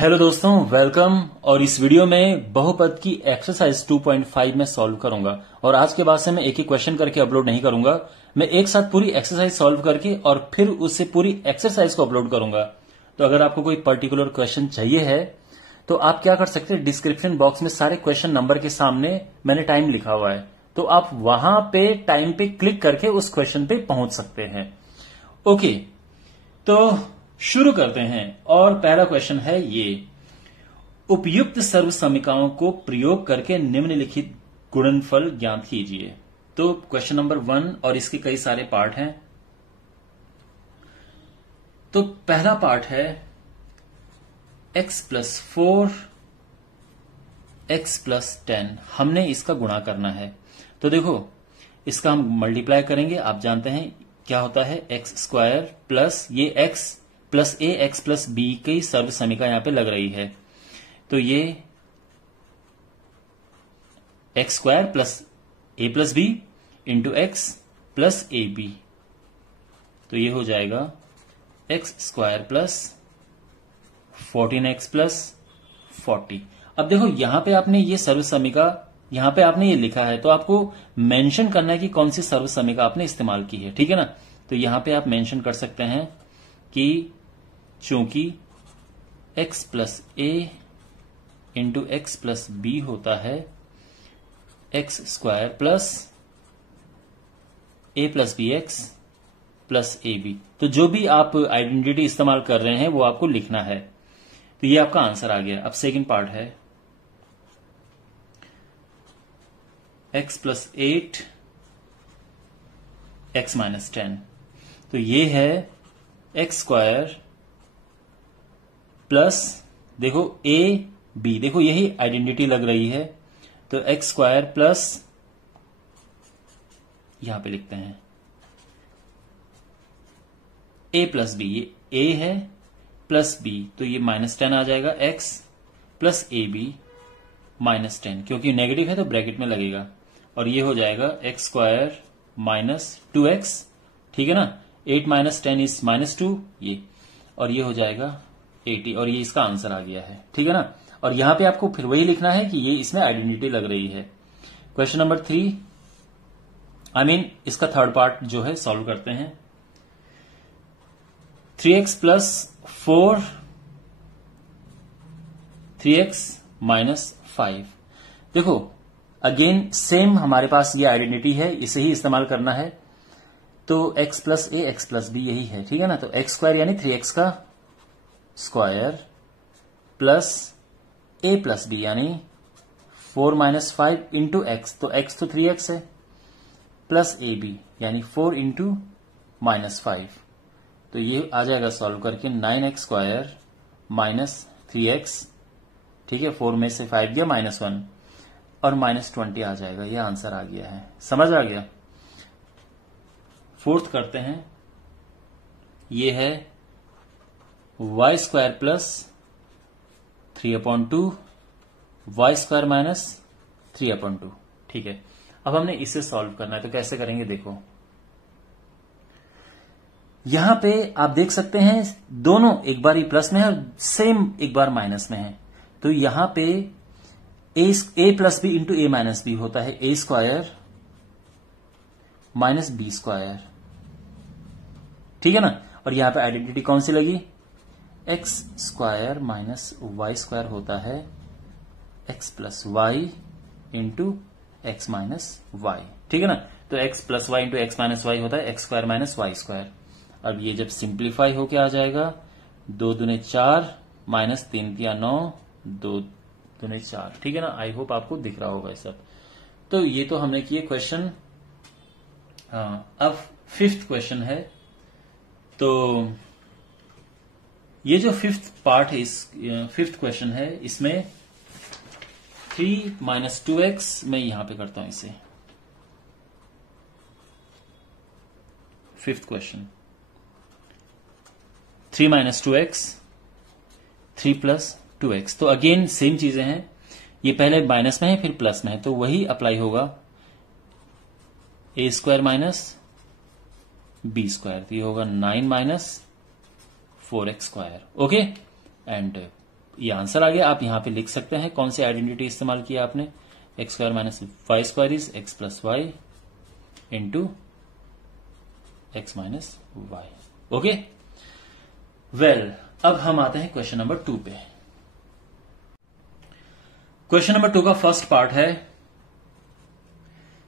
Hello दोस्तों, welcome. और इस वीडियो में बहुपद की एक्सरसाइज 2.5 में सॉल्व करूंगा। और आज के बाद से मैं एक ही क्वेश्चन करके अपलोड नहीं करूंगा, मैं एक साथ पूरी एक्सरसाइज सॉल्व करके और फिर उससे पूरी एक्सरसाइज को अपलोड करूंगा। तो अगर आपको कोई पर्टिकुलर क्वेश्चन चाहिए है तो आप क्या कर सकते हैं, डिस्क्रिप्शन बॉक्स में सारे क्वेश्चन नंबर के सामने मैंने टाइम लिखा हुआ है, तो आप वहां पे टाइम पे क्लिक करके उस क्वेश्चन पे पहुंच सकते हैं। ओके, तो शुरू करते हैं। और पहला क्वेश्चन है ये, उपयुक्त सर्वसमीकाओं को प्रयोग करके निम्नलिखित गुणनफल ज्ञात कीजिए। तो क्वेश्चन नंबर 1 और इसके कई सारे पार्ट हैं। तो पहला पार्ट है x प्लस 4 x प्लस 10, हमने इसका गुणा करना है। तो देखो, इसका हम मल्टीप्लाई करेंगे। आप जानते हैं क्या होता है, एक्स स्क्वायर प्लस ये x plus a x plus b की सर्वसमीका यहां पे लग रही है। तो ये x square plus a plus b into x plus a b, तो ये हो जाएगा x square plus 14x plus 40। अब देखो, यहां पे आपने ये सर्वसमीका, यहां पे आपने ये लिखा है, तो आपको मेंशन करना है कि कौन सी सर्वसमीका आपने इस्तेमाल की है, ठीक है ना। तो यहां पे आप मेंशन कर सकते हैं कि चूंकि x plus a into x plus b होता है x square plus a plus b x plus a b, तो जो भी आप आइडेंटिटी इस्तेमाल कर रहे हैं वो आपको लिखना है। तो ये आपका आंसर आ गया। अब सेकंड पार्ट है x प्लस 8 x माइनस 10, तो ये है एक्स स्क्वायर प्लस, देखो ए बी, देखो यही आइडेंटिटी लग रही है, तो एक्स स्क्वायर प्लस, यहां पे लिखते हैं ए प्लस बी, ये ए है प्लस बी, तो ये माइनस 10 आ जाएगा, x plus a b minus 10, क्योंकि नेगेटिव है तो ब्रैकेट में लगेगा। और ये हो जाएगा एक्स स्क्वायर माइनस 2x, ठीक है ना। 8 माइनस 10 इज माइनस 2, ये, और ये हो जाएगा 80, और ये इसका आंसर आ गया है, ठीक है ना। और यहां पे आपको फिर वही लिखना है कि ये इसमें आइडेंटिटी लग रही है। क्वेश्चन नंबर 3, इसका थर्ड पार्ट जो है सॉल्व करते हैं। 3x प्लस 4 3x माइनस 5, देखो अगेन सेम हमारे पास ये आइडेंटिटी है, इसे ही इस्तेमाल करना है। तो x plus a x plus B यही है, ठीक है ना। तो एक्स स्क्वायर यानी 3x का square plus a plus b यानी 4 माइनस 5 इंटू एक्स, तो x तो 3x है, प्लस ए बी यानी 4 इंटू माइनस 5, तो ये आ जाएगा सॉल्व करके 9x स्क्वायर माइनस 3x, ठीक है। 4 में से 5 गया माइनस 1, और माइनस 20 आ जाएगा। ये आंसर आ गया है, समझ आ गया। फोर्थ करते हैं, ये है y square plus 3/2 y square minus 3/2, ठीक है। अब हमने इसे सॉल्व करना है, तो कैसे करेंगे देखो। यहां पे आप देख सकते हैं दोनों एक बार ही प्लस में है और सेम एक बार माइनस में है, तो यहां पे ए प्लस बी इंटू ए माइनस बी होता है a square minus b square, ठीक है ना। और यहां पे आइडेंटिटी कौन सी लगी, x square minus y square होता है x plus y into x minus y, ठीक है ना। तो x plus y into x minus y होता है x square minus y square. अब ये जब सिंप्लीफाई होके आ जाएगा, 2 दूने 4 माइनस 3 तिया 9, 2 दूने 4, ठीक है ना। आई होप आपको दिख रहा होगा ये सब। तो ये तो हमने किए क्वेश्चन। अब फिफ्थ क्वेश्चन है। तो ये जो फिफ्थ पार्ट है, इस फिफ्थ क्वेश्चन है, इसमें 3 माइनस 2x, मैं यहां पे करता हूं इसे। Fifth question 3 minus 2x 3 plus 2x, तो अगेन सेम चीजें हैं, ये पहले माइनस में है फिर प्लस में है, तो वही अप्लाई होगा। ए स्क्वायर माइनस बी स्क्वायर, तो ये होगा 9 minus 4x square, okay. And ये आंसर आ गया। आप यहां पे लिख सकते हैं कौन सी आइडेंटिटी इस्तेमाल किया आपने, x square minus y square is x plus y into x minus y. Okay well, अब हम आते हैं क्वेश्चन नंबर 2 पे। क्वेश्चन नंबर 2 का फर्स्ट पार्ट है,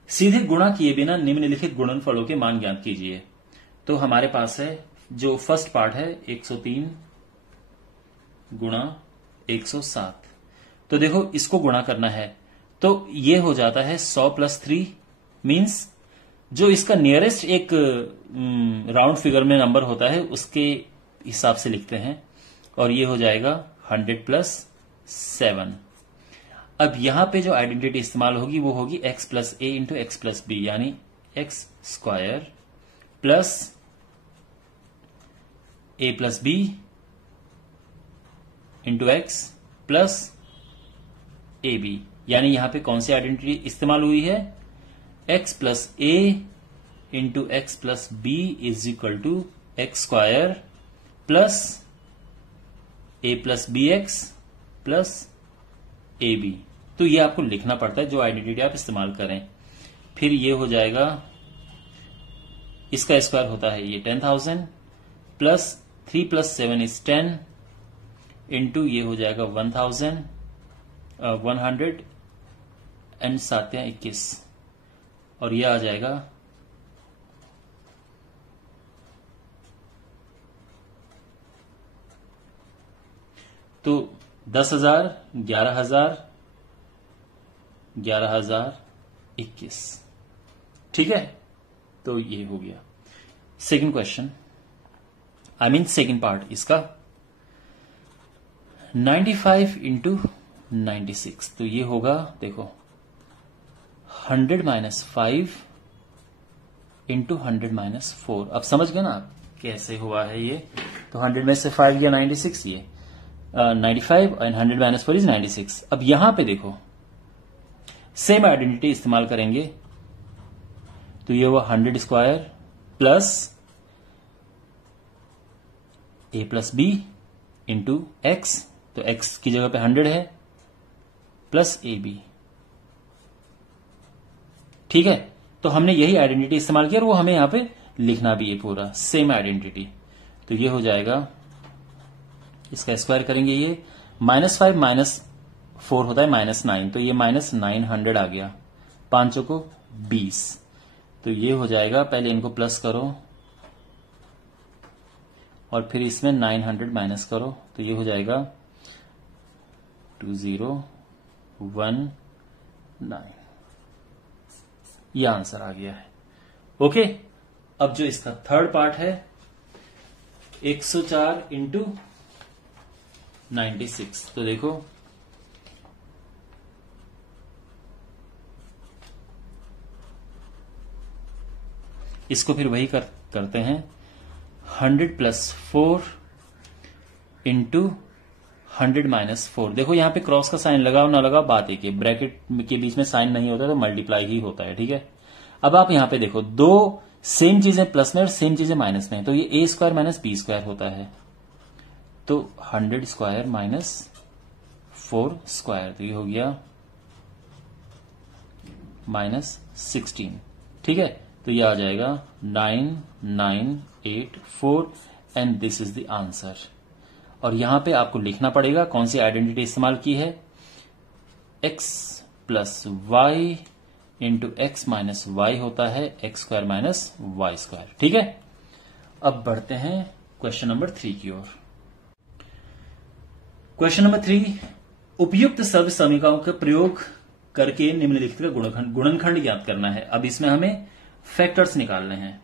सीधे गुणा किए बिना निम्नलिखित गुणनफलों के मान ज्ञात कीजिए। तो हमारे पास है जो फर्स्ट पार्ट है 103 गुणा 107। तो देखो इसको गुणा करना है तो ये हो जाता है 100 प्लस 3 मीन्स जो इसका नियरेस्ट एक राउंड फिगर में नंबर होता है उसके हिसाब से लिखते हैं, और ये हो जाएगा 100 प्लस 7। अब यहां पे जो आइडेंटिटी इस्तेमाल होगी वो होगी x plus a into x plus b, यानी x square plus a plus b into x plus a b. यानी यहां पे कौन सी आइडेंटिटी इस्तेमाल हुई है, x plus a into x plus b is equal to x square plus a plus b x plus a b. तो ये आपको लिखना पड़ता है जो आइडेंटिटी आप इस्तेमाल करें। फिर ये हो जाएगा, इसका स्क्वायर होता है ये 10,000 प्लस 3 प्लस 7 इज 10 इंटू ये हो जाएगा 1,000 100 एंड 7 या 21, और ये आ जाएगा तो 10,000 11,000 11,021। ठीक है, तो ये हो गया second question, I mean second part इसका 95 इंटू 96। तो ये होगा देखो 100 माइनस 5 इंटू 100 माइनस 4। अब समझ गए ना आप कैसे हुआ है ये। तो 100 में से 5 गया 96, ये 95 एंड 100 माइनस 4 इज 96। अब यहां पे देखो सेम आइडेंटिटी इस्तेमाल करेंगे तो ये हुआ 100 square plus a plus b into x, तो एक्स की जगह पे 100 है प्लस ए बी। ठीक है, तो हमने यही आइडेंटिटी इस्तेमाल किया और वो हमें यहां पे लिखना भी है पूरा सेम आइडेंटिटी। तो ये हो जाएगा, इसका स्क्वायर करेंगे, ये -5 माइनस 4 होता है -9, तो ये -900 आ गया, 5 को 20। तो ये हो जाएगा, पहले इनको प्लस करो और फिर इसमें 900 माइनस करो, तो ये हो जाएगा 2019। ये आंसर आ गया है। ओके, अब जो इसका थर्ड पार्ट है 104 इंटू 96। तो देखो इसको फिर वही करते हैं 100 प्लस 4 इंटू 100 माइनस 4। देखो यहां पे क्रॉस का साइन लगाओ ना लगाओ बात एक है, ब्रैकेट के बीच में साइन नहीं होता तो मल्टीप्लाई ही होता है। ठीक है, अब आप यहां पे देखो दो सेम चीजें प्लस में और सेम चीजें माइनस में, तो ये ए स्क्वायर माइनस बी स्क्वायर होता है, तो 100 स्क्वायर माइनस 4 स्क्वायर, तो ये हो गया -16। ठीक है, तो ये आ जाएगा 9984 and this is the answer. और यहां पे आपको लिखना पड़ेगा कौन सी आइडेंटिटी इस्तेमाल की है, x plus y into x minus y होता है x square minus y square. ठीक है, अब बढ़ते हैं क्वेश्चन नंबर 3 की ओर। क्वेश्चन नंबर 3, उपयुक्त सर्व समीकरणों का प्रयोग करके निम्नलिखित का गुणनखंड ज्ञात करना है। अब इसमें हमें फैक्टर्स निकालने हैं,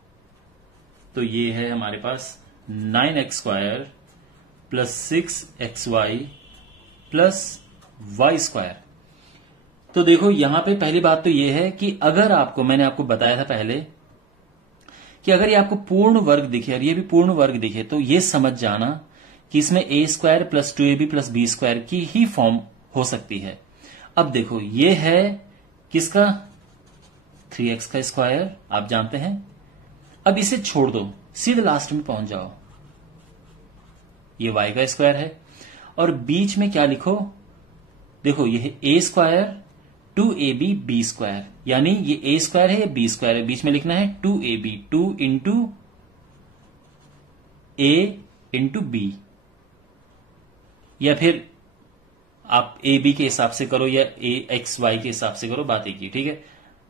तो ये है हमारे पास 9x square plus 6xy plus y square. तो देखो यहां पे पहली बात तो ये है कि अगर आपको, मैंने आपको बताया था पहले कि अगर ये आपको पूर्ण वर्ग दिखे और ये भी पूर्ण वर्ग दिखे तो ये समझ जाना कि इसमें a square plus 2ab plus b square की ही फॉर्म हो सकती है। अब देखो ये है किसका, 3x का स्क्वायर, आप जानते हैं। अब इसे छोड़ दो, सीधे लास्ट में पहुंच जाओ, ये y का स्क्वायर है। और बीच में क्या लिखो, देखो ये ए स्क्वायर 2ab बी स्क्वायर, यानी ये ए स्क्वायर है या बी स्क्वायर है, बीच में लिखना है 2ab, 2 इंटू ए इंटू बी, या फिर आप ए बी के हिसाब से करो या ए एक्स वाई के हिसाब से करो, बात एक ही, ठीक है।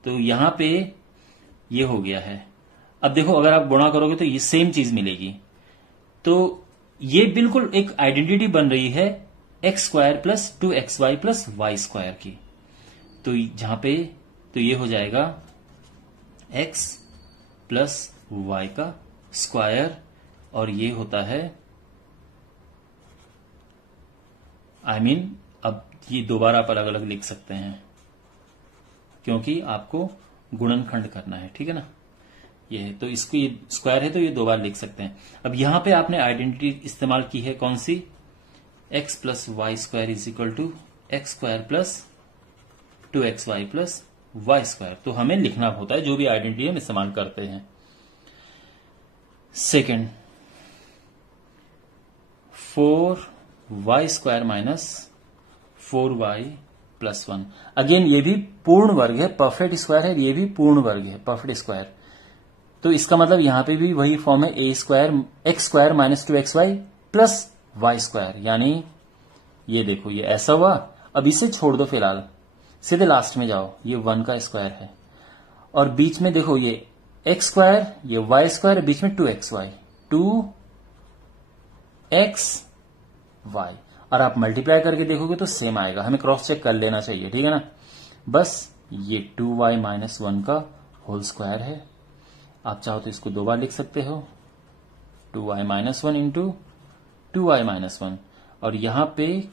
तो यहां पे ये हो गया है। अब देखो अगर आप गुणा करोगे तो ये सेम चीज मिलेगी, तो ये बिल्कुल एक आइडेंटिटी बन रही है x square plus 2xy plus y square की। तो जहां पे तो ये हो जाएगा x प्लस वाई का स्क्वायर, और ये होता है अब ये दोबारा आप अलग अलग लिख सकते हैं क्योंकि आपको गुणनखंड करना है, ठीक है ना। ये है तो इसको, ये स्क्वायर है तो ये दो बार लिख सकते हैं। अब यहां पे आपने आइडेंटिटी इस्तेमाल की है कौन सी, x plus y square is equal to x square plus 2xy plus y square. तो हमें लिखना होता है जो भी आइडेंटिटी हम इस्तेमाल करते हैं। Second, 4y square minus 4y plus 1। Again ये भी पूर्ण वर्ग है, परफेक्ट स्क्वायर है, ये भी पूर्ण वर्ग है, परफेक्ट स्क्वायर। तो इसका मतलब यहां पे भी वही फॉर्म है, a square x square minus 2xy plus y square, यानी ये देखो ये ऐसा हुआ। अब इसे छोड़ दो फिलहाल, सीधे लास्ट में जाओ, ये 1 का स्क्वायर है, और बीच में देखो ये एक्स स्क्वायर, ये वाई स्क्वायर, बीच में 2xy, 2xy, और आप मल्टीप्लाई करके देखोगे तो सेम आएगा। हमें क्रॉस चेक कर लेना चाहिए, ठीक है ना। बस ये 2y माइनस 1 का होल स्क्वायर है। आप चाहो तो इसको दो बार लिख सकते हो, 2y minus 1 into 2y minus 1, और यहां पे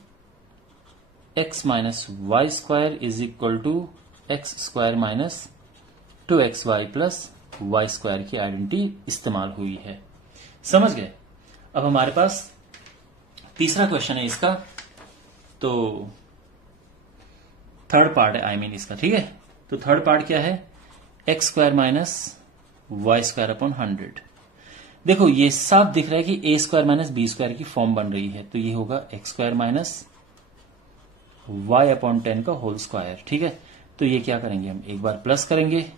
x minus y square is equal to x square minus 2xy plus y square की आइडेंटिटी इस्तेमाल हुई है। समझ गए। अब हमारे पास तीसरा क्वेश्चन है इसका, तो थर्ड पार्ट है इसका, ठीक है। तो थर्ड पार्ट क्या है, x square minus y square upon 100। देखो ये साफ दिख रहा है कि a square minus b square की फॉर्म बन रही है, तो ये होगा x square minus y upon 10 का होल स्क्वायर, ठीक है। तो ये क्या करेंगे, हम एक बार प्लस करेंगे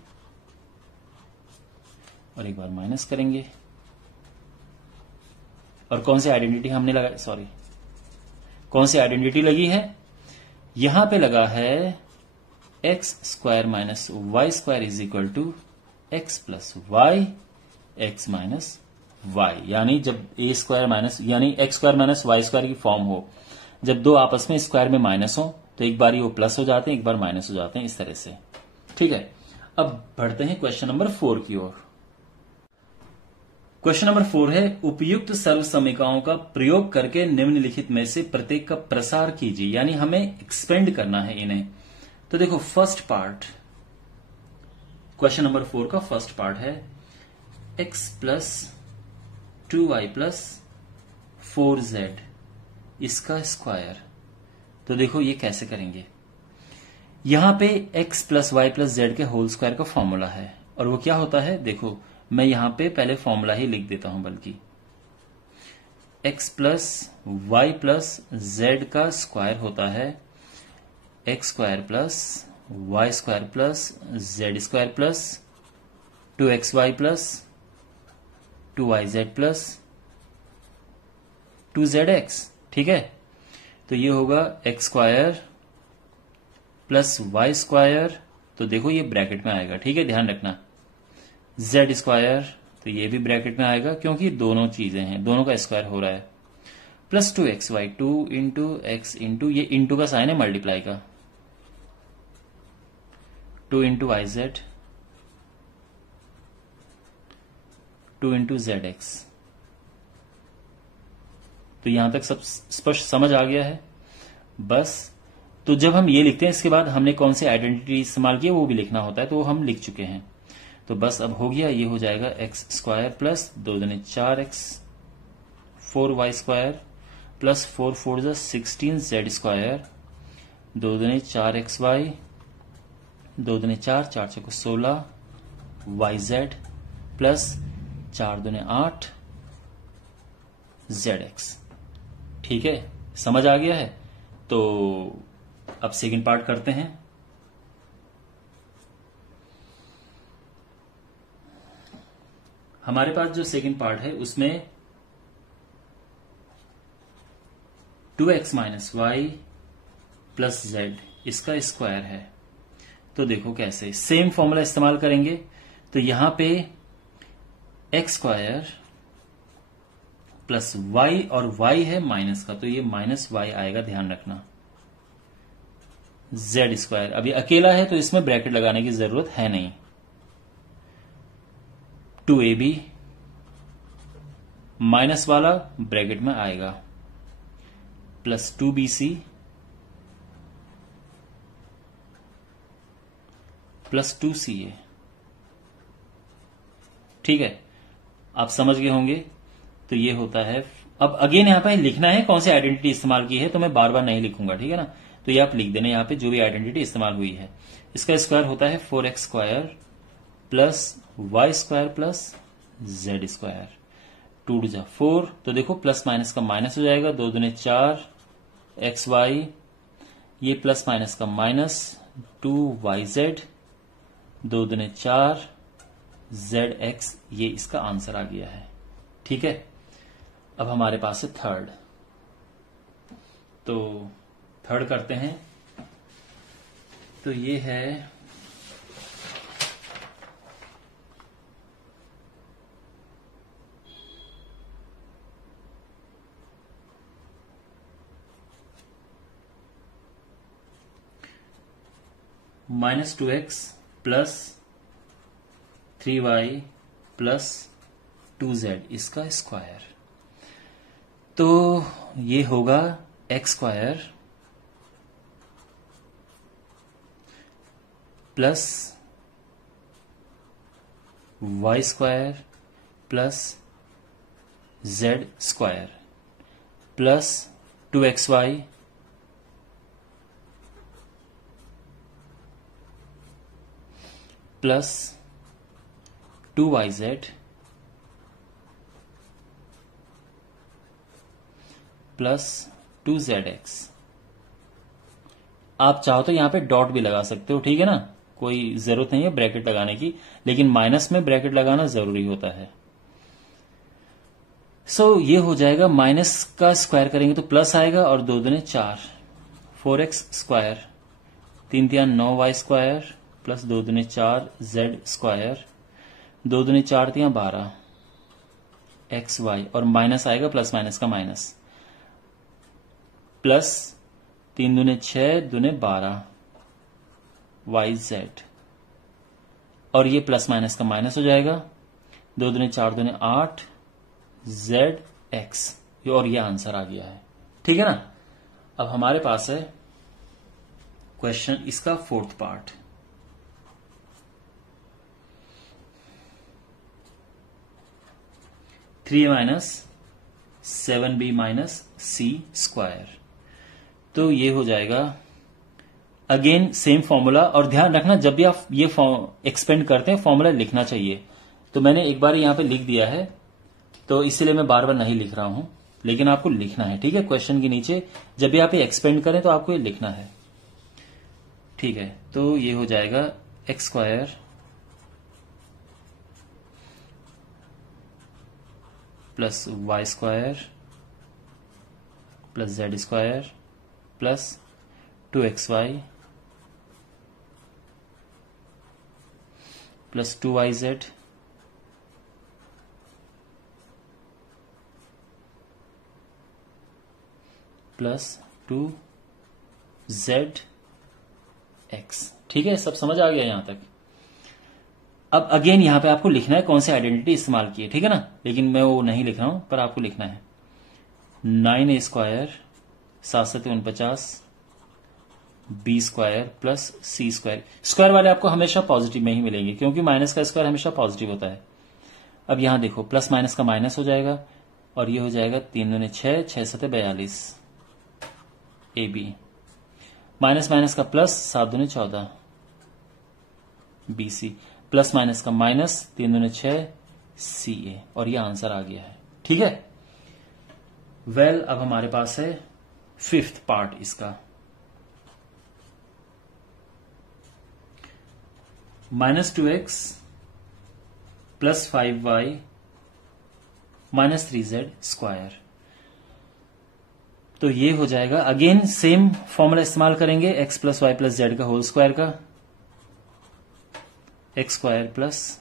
और एक बार माइनस करेंगे, और कौन सी आइडेंटिटी हमने लगाई, कौन सी आइडेंटिटी लगी है, यहां पे लगा है x square minus y square is equal to x plus y x minus y, यानी जब ए स्क्वायर माइनस यानी x square minus y square की फॉर्म हो, जब दो आपस में स्क्वायर में माइनस हो तो एक बार ये वो प्लस हो जाते हैं, एक बार माइनस हो जाते हैं, इस तरह से, ठीक है। अब बढ़ते हैं क्वेश्चन नंबर 4 की ओर। क्वेश्चन नंबर 4 है, उपयुक्त सर्वसमीकरणों का प्रयोग करके निम्नलिखित में से प्रत्येक का प्रसार कीजिए, यानी हमें एक्सपेंड करना है इन्हें। तो देखो फर्स्ट पार्ट, क्वेश्चन नंबर 4 का फर्स्ट पार्ट है x plus 2y plus 4z इसका स्क्वायर। तो देखो ये कैसे करेंगे, यहां पे x plus y plus z के होल स्क्वायर का फॉर्मूला है, और वो क्या होता है, देखो मैं यहां पे पहले फॉर्मूला ही लिख देता हूं, बल्कि x plus y plus z का स्क्वायर होता है x square plus y square plus z square plus 2xy plus 2yz plus 2zx, ठीक है। तो ये होगा x square plus y square, तो देखो ये ब्रैकेट में आएगा, ठीक है, ध्यान रखना, जेड स्क्वायर, तो ये भी ब्रैकेट में आएगा क्योंकि दोनों चीजें हैं, दोनों का स्क्वायर हो रहा है, plus 2xy, 2 into x into, ये इंटू का साइन है मल्टीप्लाई का, 2 into y z, 2 into z x. तो यहां तक सब स्पष्ट समझ आ गया है। बस तो जब हम ये लिखते हैं इसके बाद हमने कौन सी आइडेंटिटी इस्तेमाल की है वो भी लिखना होता है, तो वो हम लिख चुके हैं। तो बस अब हो गया, ये हो जाएगा एक्स स्क्वायर प्लस 2 दूनी 4x 4y square plus 4 4 16 Z square, 2 दूनी 4xy, 2 दूनी 4 4 6 16 yz प्लस 4 दूनी 8 zx, ठीक है। समझ आ गया है? तो अब सेकंड पार्ट करते हैं। हमारे पास जो सेकंड पार्ट है उसमें 2x minus y plus z इसका स्क्वायर है। तो देखो कैसे, सेम फॉर्मूला इस्तेमाल करेंगे। तो यहां पे एक्स स्क्वायर प्लस वाई, और वाई है माइनस का, तो ये माइनस वाई आएगा, ध्यान रखना। जेड स्क्वायर अभी अकेला है तो इसमें ब्रैकेट लगाने की जरूरत है नहीं। 2ab माइनस वाला ब्रैकेट में आएगा, प्लस 2bc प्लस 2ca। ठीक है, आप समझ गए होंगे। तो ये होता है। अब अगेन यहां पे लिखना है कौन सी आइडेंटिटी इस्तेमाल की है, तो मैं बार बार नहीं लिखूंगा, ठीक है ना। तो ये आप लिख देना यहां पे जो भी आइडेंटिटी इस्तेमाल हुई है। इसका स्क्वायर होता है 4x square plus y square plus z square. 2 to 4, तो देखो प्लस माइनस का माइनस हो जाएगा, 2 दूने 4 एक्स वाई, ये प्लस माइनस का माइनस 2yz, 2 दूने 4 zx, ये इसका आंसर आ गया है। ठीक है, अब हमारे पास है थर्ड। तो थर्ड करते हैं। तो ये है -2x plus 3y plus 2z इसका स्क्वायर। तो ये होगा x square plus y square plus z square plus 2xy plus 2yz plus 2zx। आप चाहो तो यहां पे डॉट भी लगा सकते हो, ठीक है ना, कोई जरूरत नहीं है ब्रैकेट लगाने की, लेकिन माइनस में ब्रैकेट लगाना जरूरी होता है। सो ये हो जाएगा, माइनस का स्क्वायर करेंगे तो प्लस आएगा, और 2 दूने 4 4x square, 3 3 9y square plus 2 दूने 4 z स्क्वायर, 2 दूने 4 3 12 एक्स वाई, और माइनस आएगा प्लस माइनस का माइनस, प्लस 3 दूने 6 दूने 12 वाई जेड, और ये प्लस माइनस का माइनस हो जाएगा, 2 दूने 4 दूने 8 जेड एक्स, और ये आंसर आ गया है। ठीक है ना। अब हमारे पास है क्वेश्चन इसका फोर्थ पार्ट। थ्री ए माइनस 7b माइनस सी स्क्वायर। तो ये हो जाएगा अगेन सेम फॉर्मूला, और ध्यान रखना जब भी आप ये एक्सपेंड करते हैं फॉर्मूला लिखना चाहिए। तो मैंने एक बार यहां पे लिख दिया है, तो इसलिए मैं बार बार नहीं लिख रहा हूं, लेकिन आपको लिखना है, ठीक है। क्वेश्चन के नीचे जब भी आप ये एक्सपेंड करें तो आपको ये लिखना है, ठीक है। तो ये हो जाएगा x square plus y square plus z square plus 2xy plus 2yz plus 2zx। ठीक है, सब समझ आ गया यहां तक। अब अगेन यहां पे आपको लिखना है कौन सी आइडेंटिटी इस्तेमाल की है, ठीक है ना, लेकिन मैं वो नहीं लिख रहा हूं, पर आपको लिखना है 9a square 7 49 b square plus c square. Square वाले आपको हमेशा पॉजिटिव में ही मिलेंगे, क्योंकि माइनस का स्क्वायर हमेशा पॉजिटिव होता है। अब यहां देखो प्लस माइनस का माइनस हो जाएगा, और ये हो जाएगा 3 दूने 6 6 7 42 ए बी, माइनस माइनस का प्लस 7 दूने 14 बी सी, प्लस माइनस का माइनस 3 दूने 6 सी ए, और ये आंसर आ गया है। ठीक है, वेल अब हमारे पास है फिफ्थ पार्ट इसका, -2x + 5y - 3z स्क्वायर। तो ये हो जाएगा, अगेन सेम फॉर्मूला इस्तेमाल करेंगे, x + y + z का होल स्क्वायर का, x² +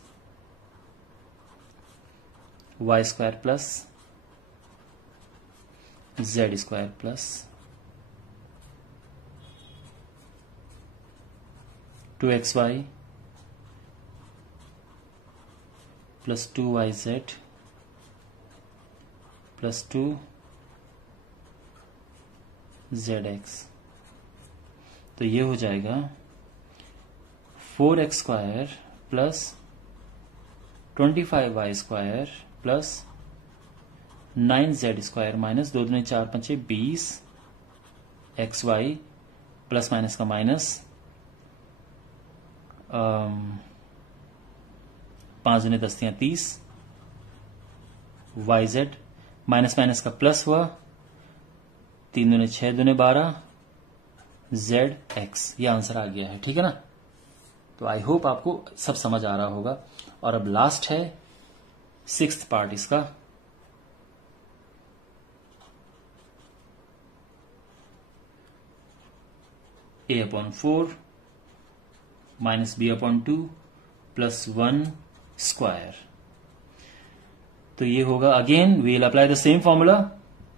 y² + z² + 2xy + 2yz + 2zx। तो ये हो जाएगा 4x² + 25y² + 9z² - 2 दूनी 4 5 20 xy प्लस माइनस का माइनस 5 दूनी 10 30 yz माइनस माइनस का प्लस हुआ 3 दूनी 6 दूनी 12 zx। ये आंसर आ गया है, ठीक है ना। तो आई होप आपको सब समझ आ रहा होगा। और अब लास्ट है सिक्स्थ पार्ट इसका, a/4 - b/2 + 1 स्क्वायर। तो ये होगा, again we will apply the same formula.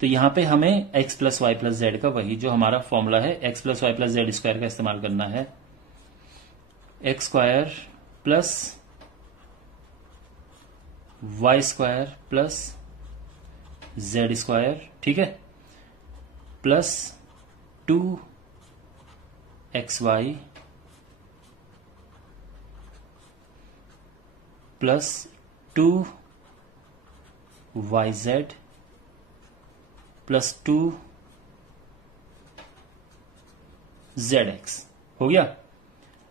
तो यहां पे हमें x + y + z का वही जो हमारा फॉर्मूला है x + y + z स्क्वायर का इस्तेमाल करना है। x² + y² + z², ठीक है, प्लस 2xy + 2yz + 2zx हो गया।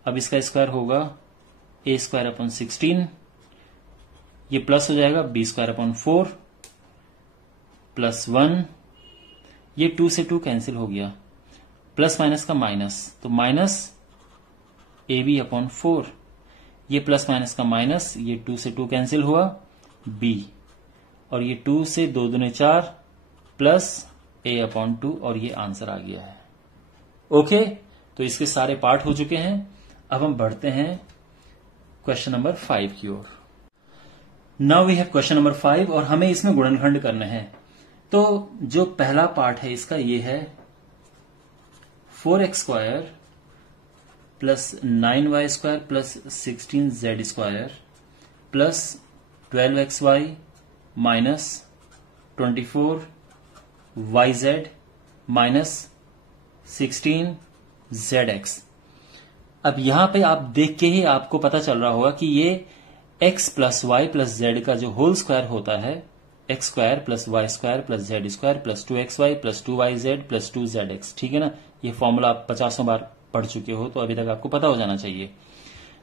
अब इसका स्क्वायर होगा a²/16, ये प्लस हो जाएगा b²/4 + 1, ये 2 से 2 कैंसिल हो गया, प्लस माइनस का माइनस, तो माइनस ab/4, ये प्लस माइनस का माइनस, ये 2 से 2 कैंसिल हुआ b, और ये 2 से 2 दूने 4 प्लस a/2, और ये आंसर आ गया है। ओके, तो इसके सारे पार्ट हो चुके हैं। अब हम बढ़ते हैं क्वेश्चन नंबर 5 की ओर। Now we have question number 5 और हमें इसमें गुणनखंड करने हैं। तो जो पहला पार्ट है इसका ये है 4x² + 9y² + 16z² + 12xy - 24yz - 16zx। अब यहां पे आप देख के ही आपको पता चल रहा होगा कि ये x + y + z का जो होल स्क्वायर होता है, x² + y² + z² + 2xy + 2yz + 2zx, ठीक है ना। ये फॉर्मूला आप 50 बार पढ़ चुके हो, तो अभी तक आपको पता हो जाना चाहिए।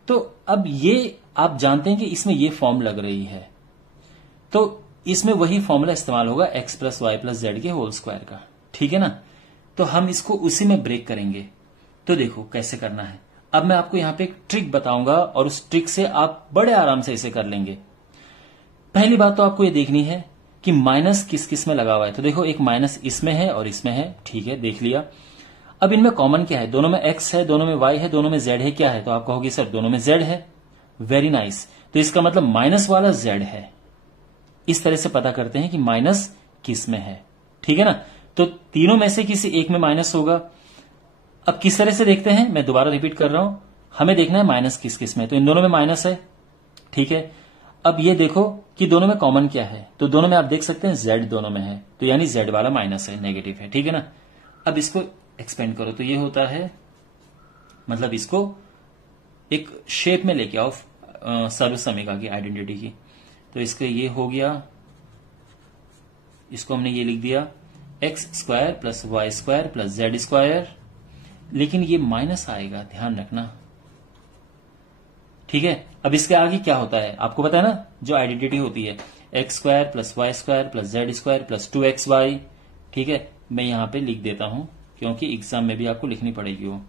तो अब ये आप जानते हैं कि इसमें ये फॉर्म लग रही है, तो इसमें वही फॉर्मूला इस्तेमाल होगा x + y + z के होल स्क्वायर का, ठीक है ना। तो हम इसको उसी में ब्रेक करेंगे। तो देखो कैसे करना है। अब मैं आपको यहां पे एक ट्रिक बताऊंगा और उस ट्रिक से आप बड़े आराम से इसे कर लेंगे। पहली बात तो आपको ये देखनी है कि माइनस किस किस में लगा हुआ है। तो देखो एक माइनस इसमें है और इसमें है, ठीक है, देख लिया। अब इनमें कॉमन क्या है, दोनों में x है, दोनों में y है, दोनों में z है, क्या है, तो आप कहोगे सर दोनों में z है। Very nice. तो इसका मतलब माइनस वाला z है। इस तरह से पता करते हैं कि माइनस किस में है, ठीक है ना। तो तीनों में से किसी एक में माइनस होगा। अब किस तरह से देखते हैं, मैं दोबारा रिपीट कर रहा हूं, हमें देखना है माइनस किस किस में। तो इन दोनों में माइनस है, ठीक है। अब ये देखो कि दोनों में कॉमन क्या है, तो दोनों में आप देख सकते हैं z दोनों में है, तो यानी z वाला माइनस है, नेगेटिव है, ठीक है ना। अब इसको एक्सपेंड करो तो ये होता है, मतलब इसको एक शेप में लेके आओ सर्वसमिका की, आइडेंटिटी की। तो इसका ये हो गया, इसको हमने ये लिख दिया x² + y² + z², लेकिन ये माइनस आएगा, ध्यान रखना, ठीक है। अब इसके आगे क्या होता है आपको पता है ना, जो आइडेंटिटी होती है x² + y² + z² + 2xy, ठीक है, मैं यहां पे लिख देता हूं, क्योंकि एग्जाम में भी आपको लिखनी पड़ेगी वो।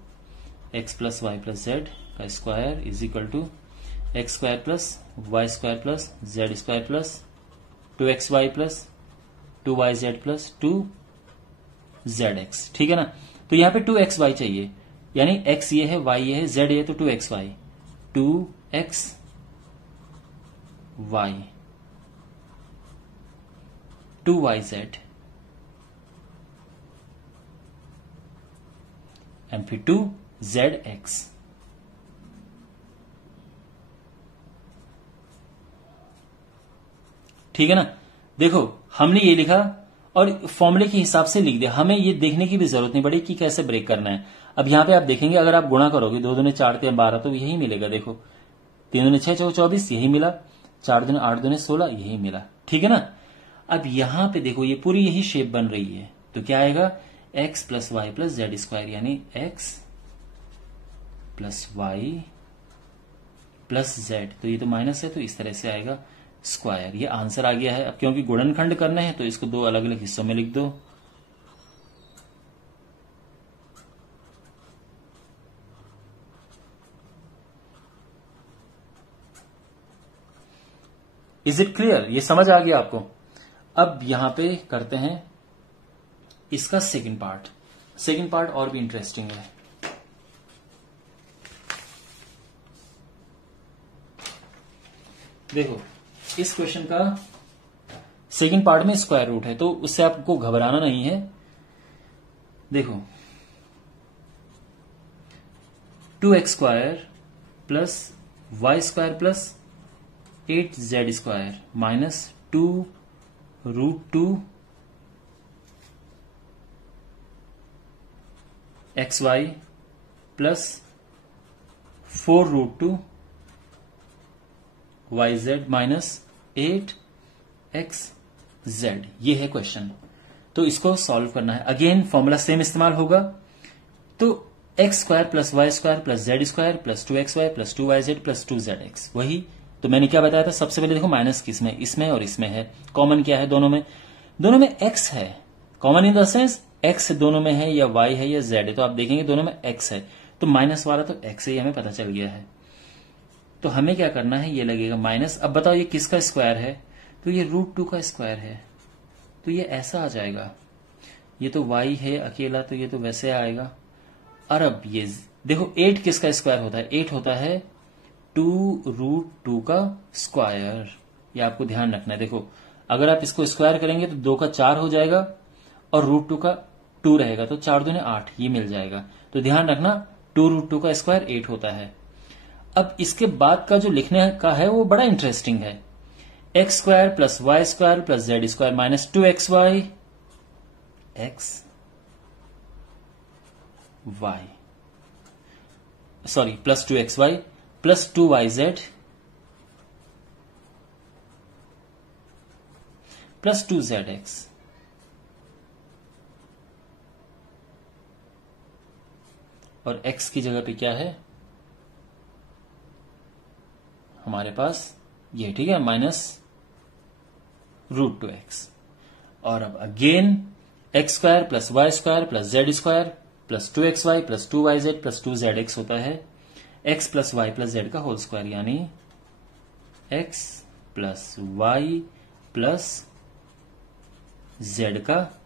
X plus y plus z का square is equal to x square plus y square plus z square plus 2xy plus 2yz plus 2zx। ठीक है ना। तो यहां पे 2xy चाहिए, यानी x ये है, y ये है, z ये है, तो 2xy 2xy 2yz एंड फिर 2zx। ठीक है ना। देखो हमने ये लिखा और फॉर्मूले के हिसाब से लिख दिया, हमें ये देखने की भी जरूरत नहीं पड़ी कि कैसे ब्रेक करना है। अब यहां पे आप देखेंगे, अगर आप गुणा करोगे 2 दूने 4 3 12 तो यही मिलेगा। देखो 3 दूने 6 4 24 यही मिला, 4 दूने 8 दूने 16 यही मिला। ठीक है ना। अब यहां पे देखो ये पूरी यही शेप बन रही है, तो क्या आएगा x plus y plus z square, यानी x plus y plus z, तो ये तो माइनस है तो इस तरह से आएगा स्क्वायर। ये आंसर आ गया है। अब क्योंकि गुणनखंड करना है तो इसको 2 अलग अलग हिस्सों में लिख दो। Is it clear? ये समझ आ गया आपको? अब यहां पे करते हैं इसका सेकंड पार्ट। सेकंड पार्ट और भी इंटरेस्टिंग है। देखो इस क्वेश्चन का सेकंड पार्ट में स्क्वायर रूट है, तो उससे आपको घबराना नहीं है। देखो 2x square plus y square plus 8z square minus 2√2 xy plus 4√2 yz minus 8xz। ये है क्वेश्चन। तो इसको सॉल्व करना है। अगेन फॉर्मूला सेम इस्तेमाल होगा। तो x square plus y square plus z square plus 2xy plus 2yz plus 2zx। वही तो मैंने क्या बताया था। सबसे पहले देखो माइनस किसमें, इसमें और इसमें है। कॉमन क्या है दोनों में? दोनों में x है। Common in the sense x दोनों में है, या y है या z है। तो आप देखेंगे दोनों में x है, तो माइनस वाला तो x ही हमें पता चल गया है। तो हमें क्या करना है, ये लगेगा माइनस। अब बताओ ये किसका स्क्वायर है? तो ये √2 का स्क्वायर है, तो ये ऐसा आ जाएगा। ये तो y है अकेला, तो ये तो वैसे आएगा। और अब ये देखो 8 किसका स्क्वायर होता है? 8 होता है 2√2 का स्क्वायर। ये आपको ध्यान रखना है। देखो अगर आप इसको स्क्वायर करेंगे तो 2 का 4 हो जाएगा और √2 का 2 रहेगा, तो 4 दूने 8 ये मिल जाएगा। तो ध्यान रखना 2√2 का स्क्वायर 8 होता है। अब इसके बाद का जो लिखने का है वो बड़ा इंटरेस्टिंग है। X square plus y square plus z square minus 2xy x y sorry plus 2xy plus 2yz plus 2zx। और x की जगह पे क्या है हमारे पास? ये ठीक है, माइनस √2x। और अब again x square plus y square plus z square plus 2xy plus 2yz plus 2zx होता है x plus y plus z का होल स्क्वायर, यानी x plus y plus z का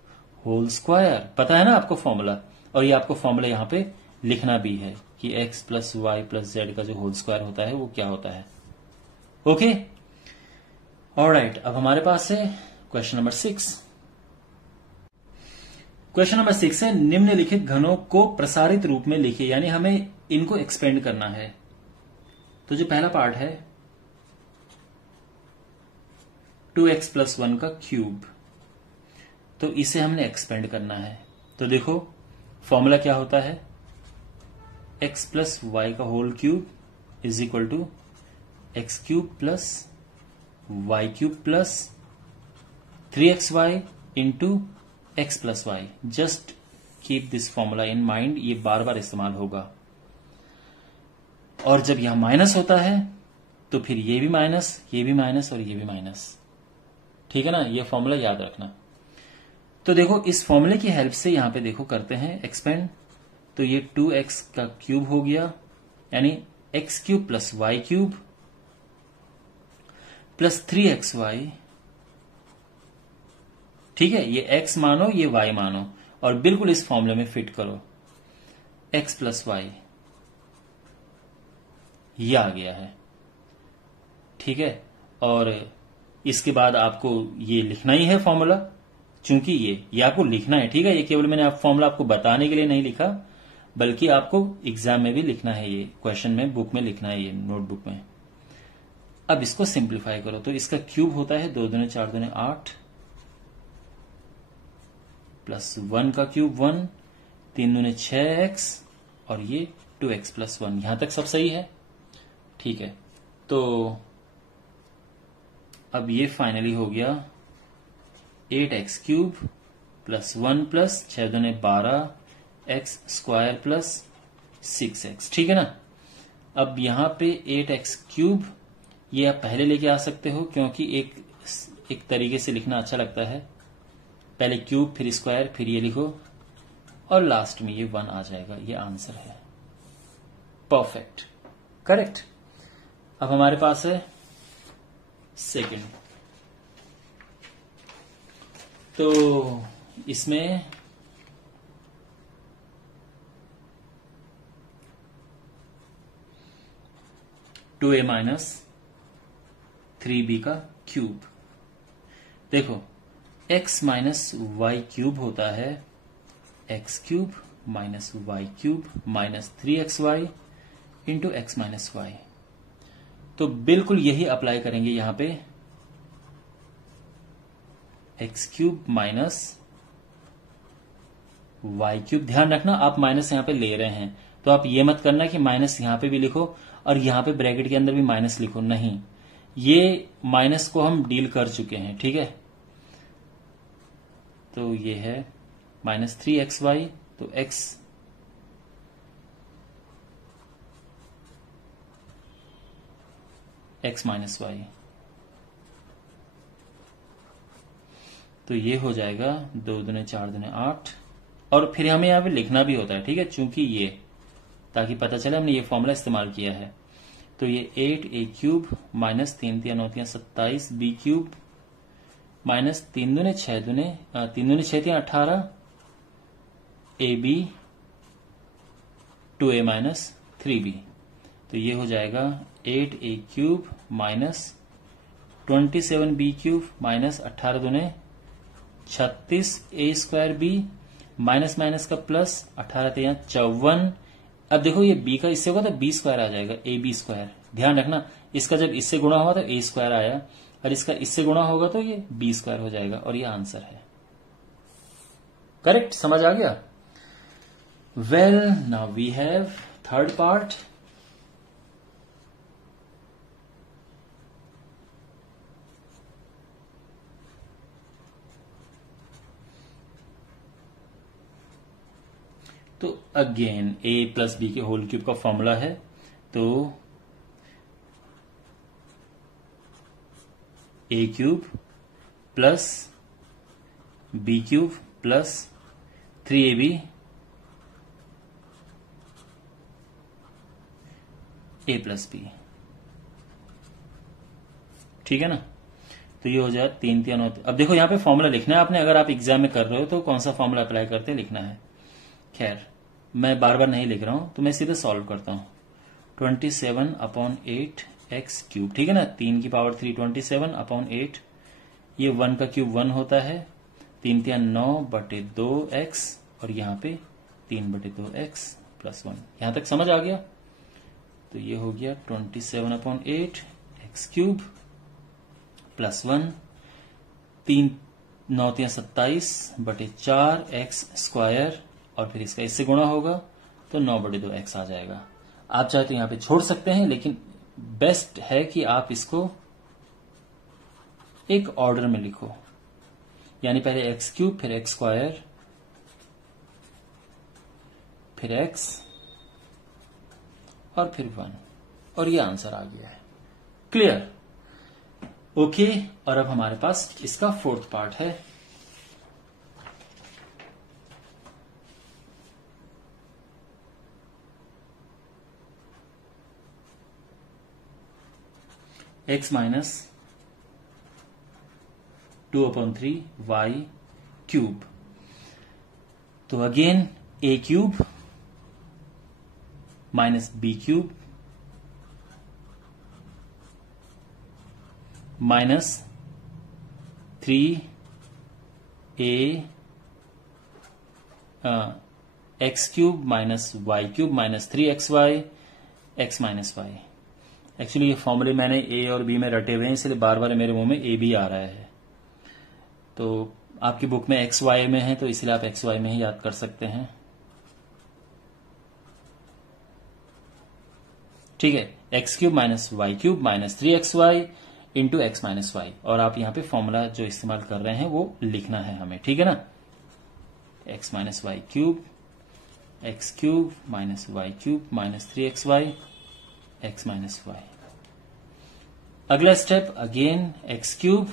होल स्क्वायर। पता है ना आपको फॉर्मूला? और ये आपको फॉर्मूला यहां पे लिखना भी है कि x plus y plus z का जो होल स्क्वायर होता है वो क्या होता है। Okay alright. अब हमारे पास है क्वेश्चन नंबर 6। क्वेश्चन नंबर 6 है निम्नलिखित घनों को प्रसारित रूप में लिखिए, यानी हमें इनको एक्सपेंड करना है। तो जो पहला पार्ट है 2x प्लस 1 का क्यूब, तो इसे हमने एक्सपेंड करना है। तो देखो फॉर्मूला क्या होता है, x प्लस वाई का whole cube is equal to x cube plus y cube plus 3xy into x plus y. Just keep this formula in mind, ये बार बार इस्तेमाल होगा। और जब यहां माइनस होता है तो फिर ये भी माइनस, ये भी माइनस और ये भी माइनस। ठीक है ना, ये फॉर्मूला याद रखना। तो देखो इस फॉर्मूले की हेल्प से यहां पे देखो करते हैं एक्सपेंड, तो ये 2x का क्यूब हो गया, यानी x cube plus y cube plus 3xy। ठीक है, ये x मानो ये y मानो और बिल्कुल इस फॉर्मूले में फिट करो, x प्लस वाई ये आ गया है। ठीक है, और इसके बाद आपको ये लिखना ही है फॉर्मूला, चूंकि ये आपको लिखना है। ठीक है, ये केवल मैंने फॉर्मूला आपको बताने के लिए नहीं लिखा, बल्कि आपको एग्जाम में भी लिखना है, ये क्वेश्चन में बुक में लिखना है, ये नोटबुक में। अब इसको सिंप्लीफाई करो, तो इसका क्यूब होता है 2 दूने 4 दूने 8 प्लस 1 का क्यूब 1, 3 दूने 6x और ये 2x प्लस 1। यहां तक सब सही है। ठीक है, तो अब ये फाइनली हो गया 8x क्यूब प्लस 1 प्लस 6 दूने 12 x स्क्वायर प्लस 6x। ठीक है ना। अब यहां पे 8x क्यूब ये आप पहले लेके आ सकते हो, क्योंकि एक तरीके से लिखना अच्छा लगता है, पहले क्यूब फिर स्क्वायर फिर ये लिखो और लास्ट में ये 1 आ जाएगा। ये आंसर है। Perfect, correct. अब हमारे पास है सेकंड, तो इसमें टू ए माइनस 3b का क्यूब। देखो x माइनस वाई क्यूब होता है x cube minus y cube minus 3xy into x minus y. तो बिल्कुल यही अप्लाई करेंगे यहां पे, x cube minus y cube. ध्यान रखना आप माइनस यहां पे ले रहे हैं, तो आप ये मत करना कि माइनस यहां पे भी लिखो और यहां पे ब्रैकेट के अंदर भी माइनस लिखो, नहीं, ये माइनस को हम डील कर चुके हैं। ठीक है, तो ये है माइनस 3xy, तो x माइनस वाई, तो ये हो जाएगा 2 दूने 4 दूने 8 और फिर हमें यहां पे लिखना भी होता है। ठीक है, चूंकि ये, ताकि पता चले हमने ये फॉर्मूला इस्तेमाल किया है। तो ये 8a cube minus 3 3 9 27 b cube minus 3 दूने 6 दूने 18 ab 2a माइनस 3b। तो ये हो जाएगा 8a cube minus 27b cube minus 18 दूने 36 a square b minus minus का प्लस 18 3 54। अब देखो ये b का इससे होगा तो b स्क्वायर आ जाएगा, ए बी स्क्वायर। ध्यान रखना, इसका जब इससे गुणा हुआ तो a स्क्वायर आया और इसका इससे गुणा होगा तो ये b स्क्वायर हो जाएगा और ये आंसर है। करेक्ट, समझ आ गया। Well, now we have third part. तो अगेन a प्लस बी के होल क्यूब का फॉर्मूला है, तो a cube plus b cube plus 3ab a plus b. ठीक है ना, तो ये हो जाए 3 3 9। अब देखो यहां पे फॉर्मूला लिखना है आपने, अगर आप एग्जाम में कर रहे हो तो कौन सा फॉर्मूला अप्लाई करते लिखना है। खैर, मैं बार बार नहीं लिख रहा हूं, तो मैं सीधे सॉल्व करता हूं। 27/8 एक्स क्यूब, ठीक है ना, 3 की पावर 3 27 अपॉन 8, ये 1 का क्यूब 1 होता है, 3 3 9/2 एक्स और यहाँ पे 3/2 एक्स प्लस 1। यहां तक समझ आ गया। तो ये हो गया 27/8 x cube plus 1, 3 9 3 27/4 x square और फिर इसका इससे गुणा होगा तो 9/2 एक्स आ जाएगा। आप चाहे तो यहां पे छोड़ सकते हैं, लेकिन बेस्ट है कि आप इसको एक ऑर्डर में लिखो, यानी पहले एक्स क्यूब फिर एक्स स्क्वायर फिर एक्स और फिर 1 और ये आंसर आ गया है। क्लियर? ओके, और अब हमारे पास इसका फोर्थ पार्ट है। x minus 2/3 y cube. तो again a cube minus b cube minus 3a x cube minus y cube minus 3xy x minus y. Actually ये फॉर्मूले मैंने ए और बी में रटे हुए हैं, इसलिए बार बार मेरे मुंह में ए बी आ रहा है। तो आपकी बुक में एक्स वाई में है, तो इसलिए आप एक्स वाई में ही याद कर सकते हैं। ठीक है, x cube minus y cube minus 3xy into x minus y. और आप यहां पे फॉर्मूला जो इस्तेमाल कर रहे हैं वो लिखना है हमें, ठीक है ना। X minus y cube x cube minus y cube minus 3xy x minus y. अगला स्टेप अगेन एक्स क्यूब,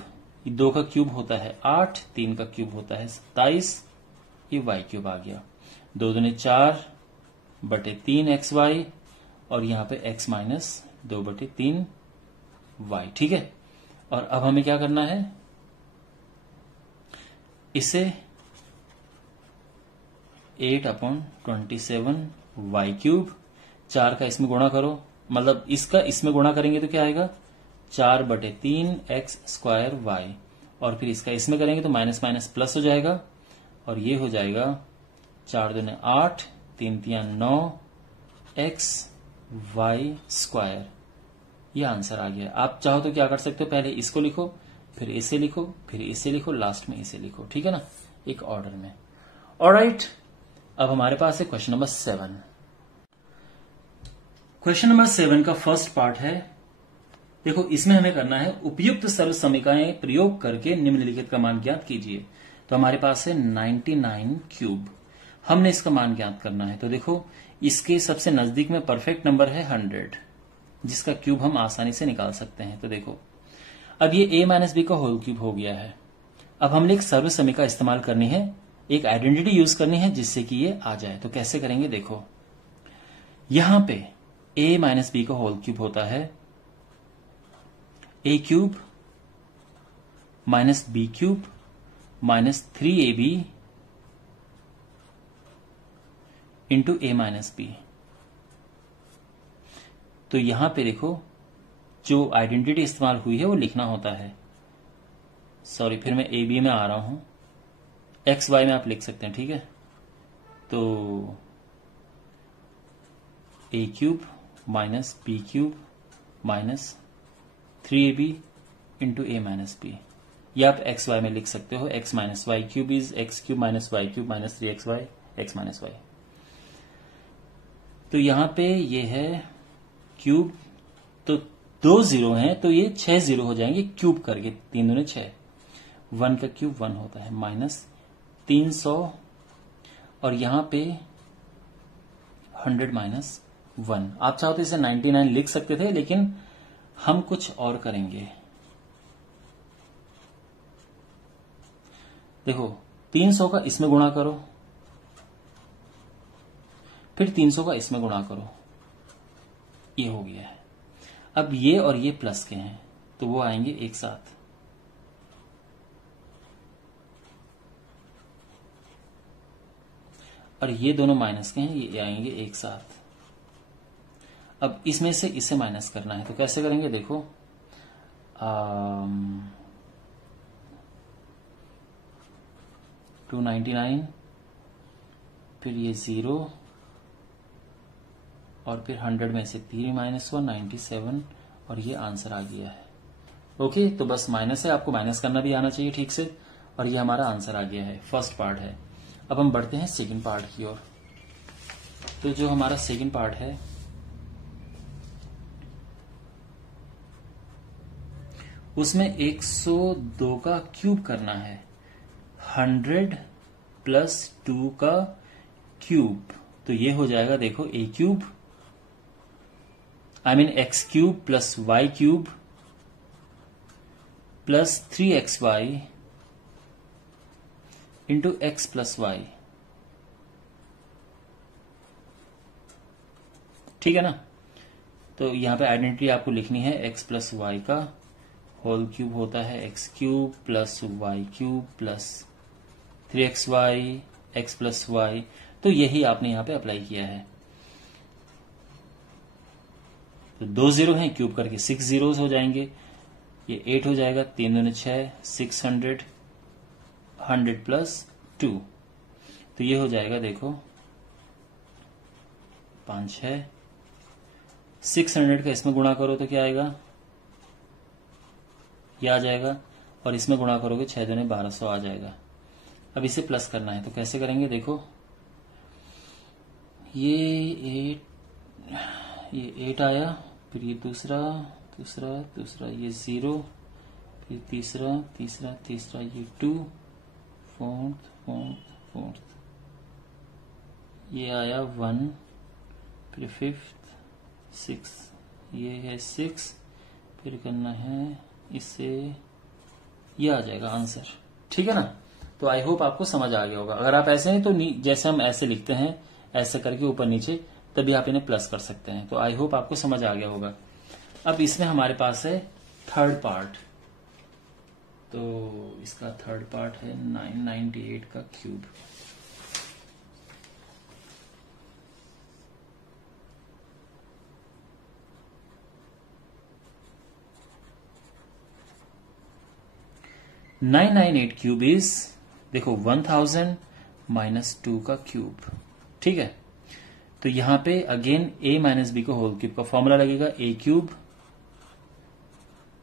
2 का क्यूब होता है 8, 3 का क्यूब होता है 27, ये वाई क्यूब आ गया। 2 दूने 4/3xy और यहां पे x माइनस 2/3y। ठीक है, और अब हमें क्या करना है, इसे 8/27y क्यूब, 4 का इसमें गुणा करो, मतलब इसका इसमें गुणा करेंगे तो क्या आएगा 4/3x² और फिर इसका इसमें करेंगे तो माइनस माइनस प्लस हो जाएगा और ये हो जाएगा 4 दूने 8, 3 तिया 9 xy²। ये आंसर आ गया। आप चाहो तो क्या कर सकते हो, पहले इसको लिखो, फिर इसे लिखो, फिर इसे लिखो, लास्ट में इसे लिखो, ठीक है ना, एक ऑर्डर में। ऑलराइट, अब हमारे पास है क्वेश्चन नंबर 7। क्वेश्चन नंबर 7 का फर्स्ट पार्ट है, देखो इसमें हमें करना है उपयुक्त सर्व समीकरण प्रयोग करके निम्नलिखित का मान ज्ञात कीजिए। तो हमारे पास है 99 क्यूब, हमने इसका मान ज्ञात करना है। तो देखो इसके सबसे नजदीक में परफेक्ट नंबर है 100, जिसका क्यूब हम आसानी से निकाल सकते हैं। तो देखो अब ये a माइनस बी का होल क्यूब हो गया है। अब हमने एक सर्व समीकरण इस्तेमाल करनी है, एक आइडेंटिटी यूज करनी है जिससे कि ये आ जाए। तो कैसे करेंगे, देखो यहां पे a माइनस बी का होल क्यूब होता है a cube minus b cube minus 3ab into a minus b. तो यहां पे देखो जो आइडेंटिटी इस्तेमाल हुई है वो लिखना होता है। सॉरी, फिर मैं ए बी में आ रहा हूं, एक्स वाई में आप लिख सकते हैं, ठीक है। तो a cube minus b cube minus 3ab into a minus b, या आप एक्स वाई में लिख सकते हो। X minus y cube is x cube minus y cube minus 3xy x minus y. तो यहां पे ये है क्यूब, तो 2 जीरो हैं तो ये 6 जीरो हो जाएंगे क्यूब करके, 3 दूने 6, 1 का क्यूब 1 होता है माइनस 300 और यहां पे 100 माइनस 1। आप चाहो तो इसे 99 लिख सकते थे, लेकिन हम कुछ और करेंगे। देखो 300 का इसमें गुणा करो, फिर 300 का इसमें गुणा करो, ये हो गया है। अब ये और ये प्लस के हैं तो वो आएंगे एक साथ, और ये दोनों माइनस के हैं, ये आएंगे एक साथ। अब इसमें से इसे माइनस करना है, तो कैसे करेंगे, देखो 299 फिर ये 0 और फिर 100 में से 3 माइनस 1 97 और ये आंसर आ गया है। ओके, तो बस माइनस है, आपको माइनस करना भी आना चाहिए ठीक से, और ये हमारा आंसर आ गया है, फर्स्ट पार्ट है। अब हम बढ़ते हैं सेकंड पार्ट की ओर। तो जो हमारा सेकंड पार्ट है उसमें 102 का क्यूब करना है, 100 प्लस 2 का क्यूब, तो ये हो जाएगा देखो a cube I mean x cube plus y cube plus 3xy into x plus y. ठीक है ना। तो यहाँ पे आइडेंटिटी आपको लिखनी है एक्स प्लस वाई का होल क्यूब होता है x cube plus y cube plus 3xy x plus y. तो यही आपने यहाँ पे अप्लाई किया है। तो 2 जीरो हैं, क्यूब करके 6 जीरोस हो जाएंगे, ये 8 हो जाएगा, 3 दूनी 6, 600, 100 प्लस 2, तो ये हो जाएगा देखो 5 है। 600 का इसमें गुणा करो तो क्या आएगा, ये आ जाएगा, और इसमें गुणा करोगे 6 दूनी 1200 आ जाएगा। अब इसे प्लस करना है तो कैसे करेंगे, देखो ये 8 आया, फिर ये दूसरा ये 0, फिर तीसरा ये 2, फोर्थ ये आया 1, फिर 5th 6, ये है 6, फिर करना है इससे, ये आ जाएगा आंसर। ठीक है ना। तो आई होप आपको समझ आ गया होगा। अगर आप ऐसे हैं तो जैसे हम ऐसे लिखते हैं, ऐसे करके ऊपर नीचे, तभी आप इन्हें प्लस कर सकते हैं। तो आई होप आपको समझ आ गया होगा। अब इसमें हमारे पास है थर्ड पार्ट, तो इसका थर्ड पार्ट है 998 का क्यूब। (998) क्यूब इज, देखो 1000 माइनस 2 का क्यूब। ठीक है, तो यहां पे अगेन a माइनस बी का होल क्यूब का फॉर्मूला लगेगा, a cube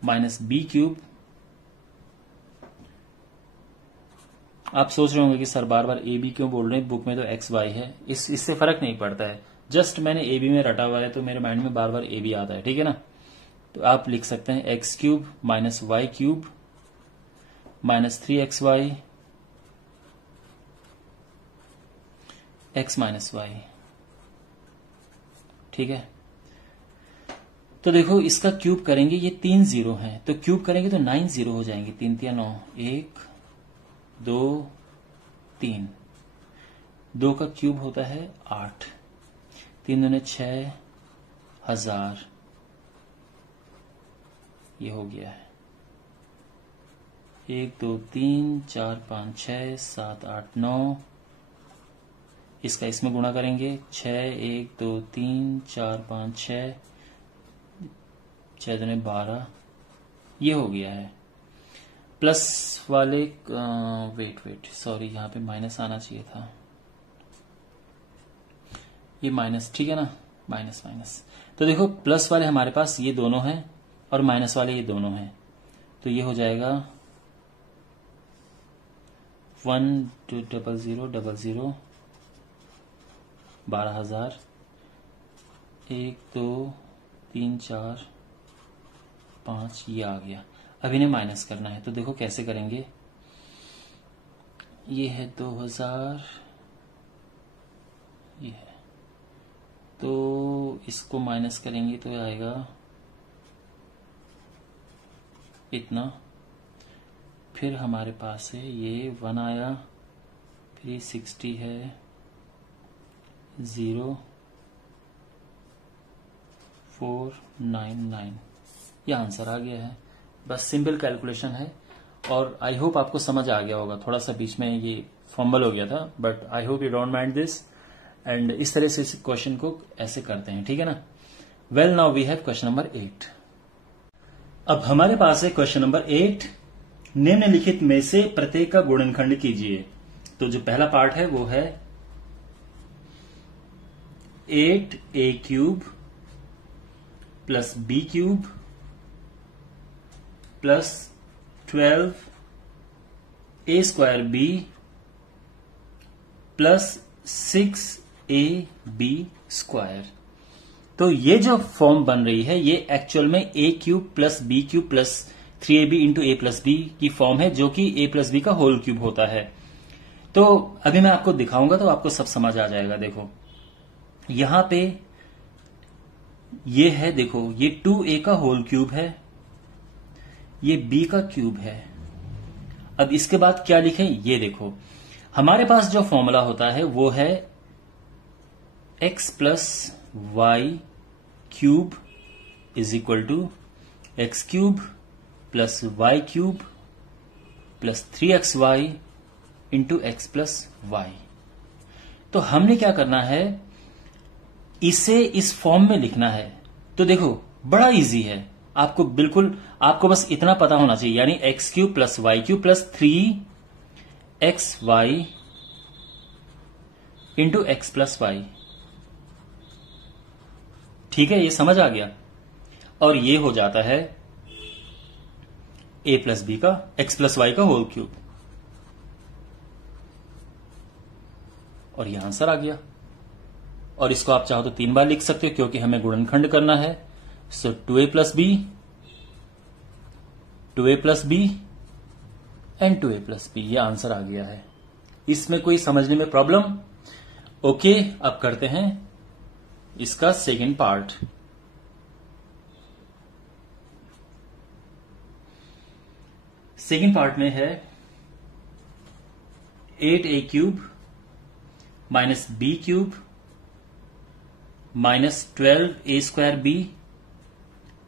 minus b cube. आप सोच रहे होंगे कि sir bar bar A B क्यों बोल रहे हैं, बुक में तो एक्स वाई है, इससे फर्क नहीं पड़ता है, जस्ट मैंने ए बी में रटा हुआ है तो मेरे माइंड में बार बार ए बी आता है। ठीक है ना। तो आप लिख सकते हैं x cube minus y cube minus 3xy x minus y. ठीक है, तो देखो इसका क्यूब करेंगे, ये 3 जीरो हैं, तो क्यूब करेंगे तो 9 जीरो हो जाएंगे, 3 3 9, 1 2 3, 2 का क्यूब होता है 8, 3 दूने 6, 1000, ये हो गया है 1 2 3 4 5 6 7 8 9, इसका इसमें गुणा करेंगे 6 1 2 3 4 5 6, 6 दूने 12, ये हो गया है। प्लस वाले वेट सॉरी, यहाँ पे माइनस आना चाहिए था, ये माइनस, ठीक है ना, माइनस। तो देखो प्लस वाले हमारे पास ये दोनों हैं और माइनस वाले ये दोनों हैं, तो ये हो जाएगा 1 2 0 0 0 0, 12,000, 1 2 3 4 5, ये आ गया। अब इन्हें माइनस करना है, तो देखो कैसे करेंगे, ये है 2000, ये है, तो इसको माइनस करेंगे तो आएगा इतना, फिर हमारे पास है ये 1 आया, फिर 60 है 0 499, यह आंसर आ गया है। बस सिंपल कैलकुलेशन है और आई होप आपको समझ आ गया होगा। थोड़ा सा बीच में ये फंबल हो गया था, but I hope you don't mind this. And इस तरह से इस क्वेश्चन को ऐसे करते हैं, ठीक है ना। Well, now we have question number 8। अब हमारे पास है क्वेश्चन नंबर 8, निम्नलिखित में से प्रत्येक का गुणनखंड कीजिए। तो जो पहला पार्ट है वो है 8a cube plus b cube plus 12a square b plus 6ab square. तो ये जो फॉर्म बन रही है ये एक्चुअल में a cube plus b cube plus 3ab into a plus b की फॉर्म है, जो कि a प्लस b का होल क्यूब होता है। तो अभी मैं आपको दिखाऊंगा तो आपको सब समझ आ जाएगा। देखो यहां पे ये है, देखो ये 2a का होल क्यूब है, ये b का क्यूब है। अब इसके बाद क्या लिखें, ये देखो हमारे पास जो फॉर्मूला होता है वो है x plus y cube is equal to x cube plus y cube plus 3xy into x plus y. तो हमने क्या करना है, इसे इस फॉर्म में लिखना है। तो देखो बड़ा इजी है, आपको बस इतना पता होना चाहिए, यानी x cube plus y cube plus 3xy into x plus y. ठीक है, ये समझ आ गया। और ये हो जाता है a प्लस बी का एक्स प्लस वाई का होल क्यूब, और यह आंसर आ गया। और इसको आप चाहो तो 3 बार लिख सकते हो क्योंकि हमें गुणनखंड करना है। So 2a plus b, 2a plus b and 2a plus b, यह आंसर आ गया है। इसमें कोई समझने में प्रॉब्लम? ओके, अब करते हैं इसका सेकेंड पार्ट। सेकेंड पार्ट में है 8a cube minus b cube minus 12a square b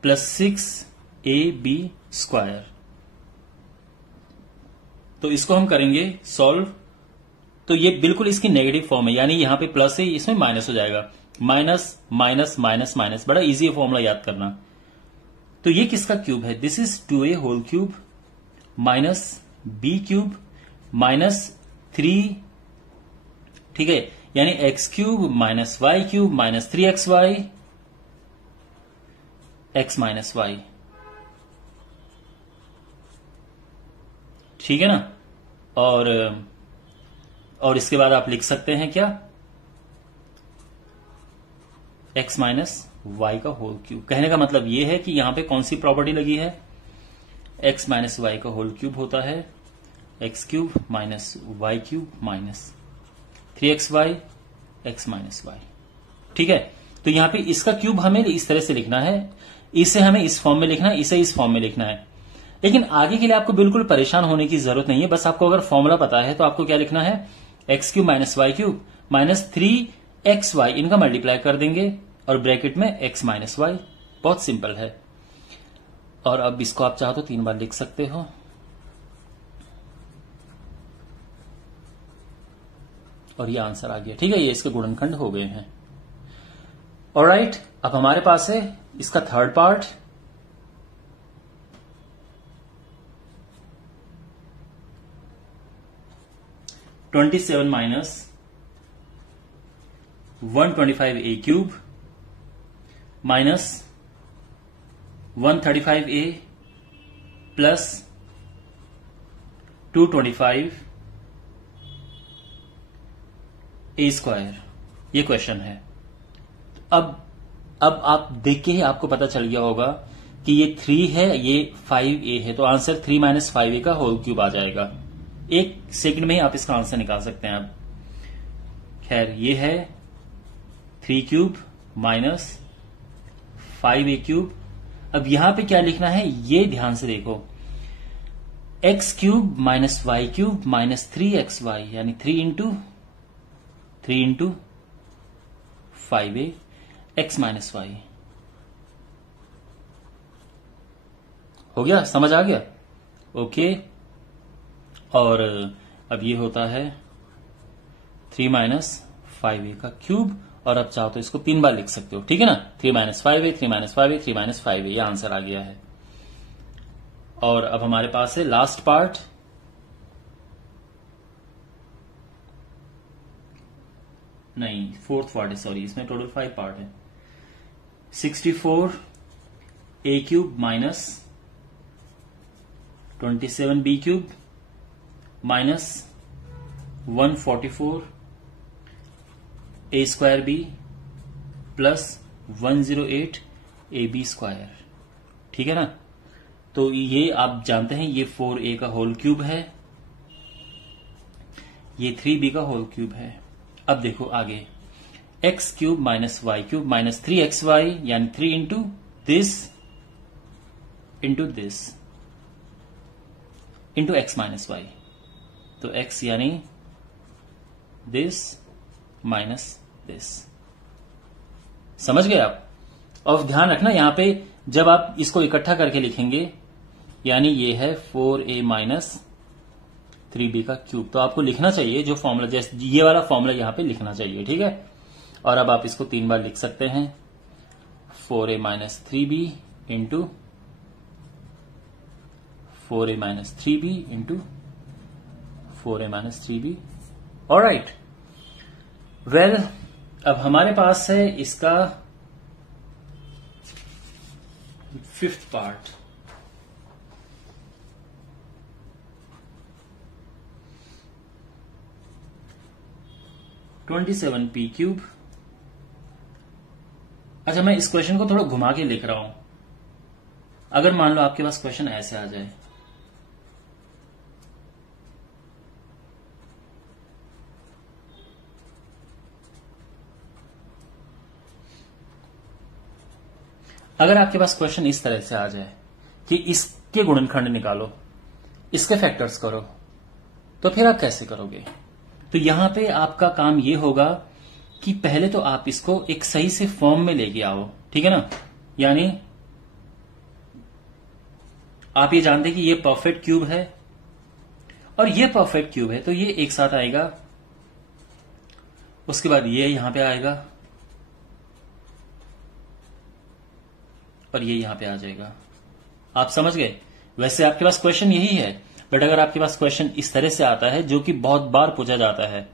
plus 6ab square. तो इसको हम करेंगे सॉल्व। तो ये बिल्कुल इसकी नेगेटिव फॉर्म है, यानी यहां पे प्लस है, इसमें माइनस हो जाएगा। माइनस माइनस माइनस माइनस, बड़ा इजी फॉर्मूला याद करना। तो ये किसका क्यूब है? This is 2a whole cube minus b cube minus 3, ठीक है, यानी x cube minus y cube minus 3xy x minus y. ठीक है ना। और इसके बाद आप लिख सकते हैं क्या, एक्स माइनस वाई का होल क्यूब। कहने का मतलब यह है कि यहां पे कौन सी प्रॉपर्टी लगी है, एक्स माइनस वाई का होल क्यूब होता है x cube minus y cube minus 3xy x minus y. ठीक है, तो यहां पे इसका क्यूब हमें इस तरह से लिखना है, इसे हमें इस फॉर्म में लिखना है, इसे इस फॉर्म में लिखना है। लेकिन आगे के लिए आपको बिल्कुल परेशान होने की जरूरत नहीं है। बस आपको अगर फॉर्मूला पता है तो आपको क्या लिखना है, x cube minus y cube minus 3xy, इनका मल्टीप्लाई कर देंगे और ब्रैकेट में एक्स माइनस वाई। बहुत सिंपल है। और अब इसको आप चाहो तो 3 बार लिख सकते हो। और ये आंसर आ गया। ठीक है, ये इसके गुणनखंड हो गए हैं। ऑलराइट, अब हमारे पास है इसका third part. (27 minus 125a cube minus 135a plus 225a square, ये क्वेश्चन है। अब आप देख के ही आपको पता चल गया होगा कि ये 3 है, ये 5a है, तो आंसर 3 माइनस 5a का होल क्यूब आ जाएगा। 1 सेकंड में ही आप इसका आंसर निकाल सकते हैं आप। खैर, ये है 3 क्यूब माइनस 5a क्यूब। अब यहां पे क्या लिखना है ये ध्यान से देखो, x cube minus y cube minus 3xy, यानी 3 into 5a x minus Y. हो गया, समझ आ गया? ओके। और अब ये होता है 3 माइनस 5a का क्यूब। और अब चाहो तो इसको 3 बार लिख सकते हो, ठीक है ना। 3 minus 5a, 3 minus 5a, 3 minus 5a, यह आंसर आ गया है। और अब हमारे पास है लास्ट पार्ट। नहीं, फोर्थ पार्ट है, सॉरी, इसमें टोटल 5 पार्ट है। 64a cube minus 27b cube minus 144a square b plus 108ab square. ठीक है ना। तो ये आप जानते हैं ये 4a का होल क्यूब है, ये 3b का होल क्यूब है। अब देखो आगे, x cube minus y cube minus 3xy, यानी 3 into this into x minus y. तो x यानी दिस माइनस दिस। समझ गए आप? और ध्यान रखना यहां पे जब आप इसको इकट्ठा करके लिखेंगे यानी ये है 4a माइनस 3b का क्यूब, तो आपको लिखना चाहिए जो फॉर्मूला, जैसे ये वाला फॉर्मूला यहां पे लिखना चाहिए, ठीक है। और अब आप इसको 3 बार लिख सकते हैं, 4a minus 3b into 4a minus 3b into 4a minus 3b। Alright, well अब हमारे पास है इसका 5th पार्ट। (27p cube. अच्छा, मैं इस क्वेश्चन को थोड़ा घुमा के लिख रहा हूं। अगर मान लो आपके पास क्वेश्चन ऐसे आ जाए, अगर आपके पास क्वेश्चन इस तरह से आ जाए कि इसके गुणनखंड निकालो, इसके फैक्टर्स करो, तो फिर आप कैसे करोगे? तो यहां पे आपका काम ये होगा कि पहले तो आप इसको एक सही से फॉर्म में लेके आओ, ठीक है ना। यानी आप ये जानते कि ये परफेक्ट क्यूब है और ये परफेक्ट क्यूब है, तो ये एक साथ आएगा, उसके बाद ये यहां पे आएगा और ये यहां पे आ जाएगा। आप समझ गए? वैसे आपके पास क्वेश्चन यही है, बट अगर आपके पास क्वेश्चन इस तरह से आता है जो कि बहुत बार पूछा जाता है,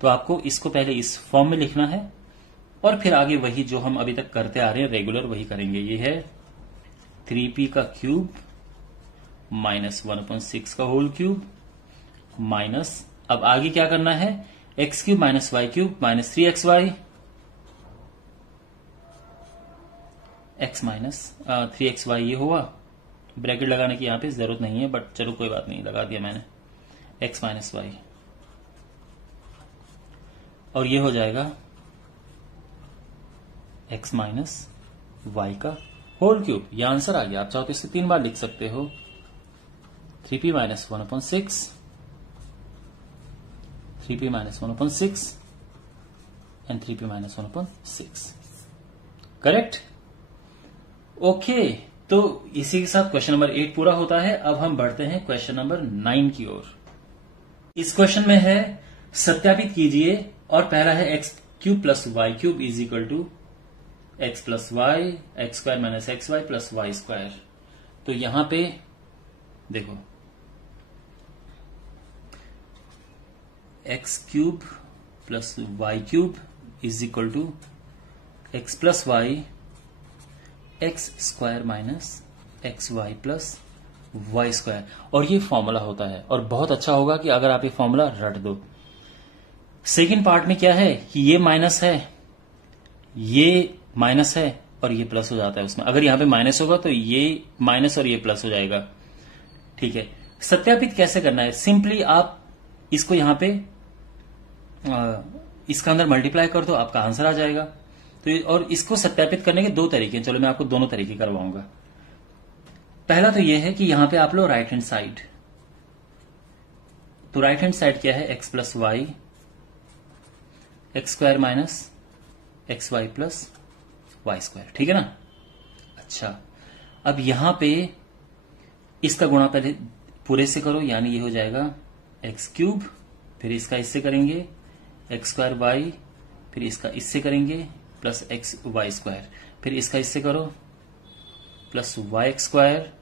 तो आपको इसको पहले इस फॉर्म में लिखना है और फिर आगे वही जो हम अभी तक करते आ रहे हैं रेगुलर वही करेंगे। ये है 3p का क्यूब माइनस 1/6 का होल क्यूब माइनस, अब आगे क्या करना है, x cube minus y cube minus 3xy, x minus 3xy ये हुआ। ब्रैकेट लगाने की यहां पे जरूरत नहीं है, बट चलो कोई बात नहीं, लगा दिया मैंने, x माइनस वाई, और ये हो जाएगा x माइनस वाई का होल क्यूब। ये आंसर आ गया। आप चाहो तो इसे 3 बार लिख सकते हो, 3p minus 1/6, 3p minus 1/6 and 3p minus 1/6। Correct? Okay, तो इसी के साथ क्वेश्चन नंबर 8 पूरा होता है। अब हम बढ़ते हैं क्वेश्चन नंबर 9 की ओर। इस क्वेश्चन में है सत्यापित कीजिए, और पहला है x cube plus y cube is equal to x plus y, x square minus x y plus y square. तो यहां पे देखो, x cube plus y cube is equal to x plus y, x square minus x y plus y square, और ये formula होता है। और बहुत अच्छा होगा कि अगर आप ये फॉर्मूला रट दो। सेकेंड पार्ट में क्या है कि ये माइनस है, ये माइनस है और ये प्लस हो जाता है उसमें। अगर यहां पे माइनस होगा तो ये माइनस और ये प्लस हो जाएगा, ठीक है। सत्यापित कैसे करना है, सिंपली आप इसको यहां पे इसका अंदर मल्टीप्लाई कर दो, आपका आंसर आ जाएगा। तो और इसको सत्यापित करने के 2 तरीके हैं, चलो मैं आपको दोनों तरीके करवाऊंगा। पहला तो ये है कि यहां पे आप लो राइट हैंड साइड, तो राइट हैंड साइड क्या है, x plus y, x square minus x y plus y square, ठीक है ना। अच्छा, अब यहां पे इसका गुणा पहले पूरे से करो, यानी ये हो जाएगा एक्स क्यूब, फिर इसका इससे करेंगे एक्स स्क्वायर वाई, फिर इसका इससे करेंगे प्लस एक्स वाई स्क्वायर, फिर इसका इससे करो प्लस वाई एक्स स्क्वायर,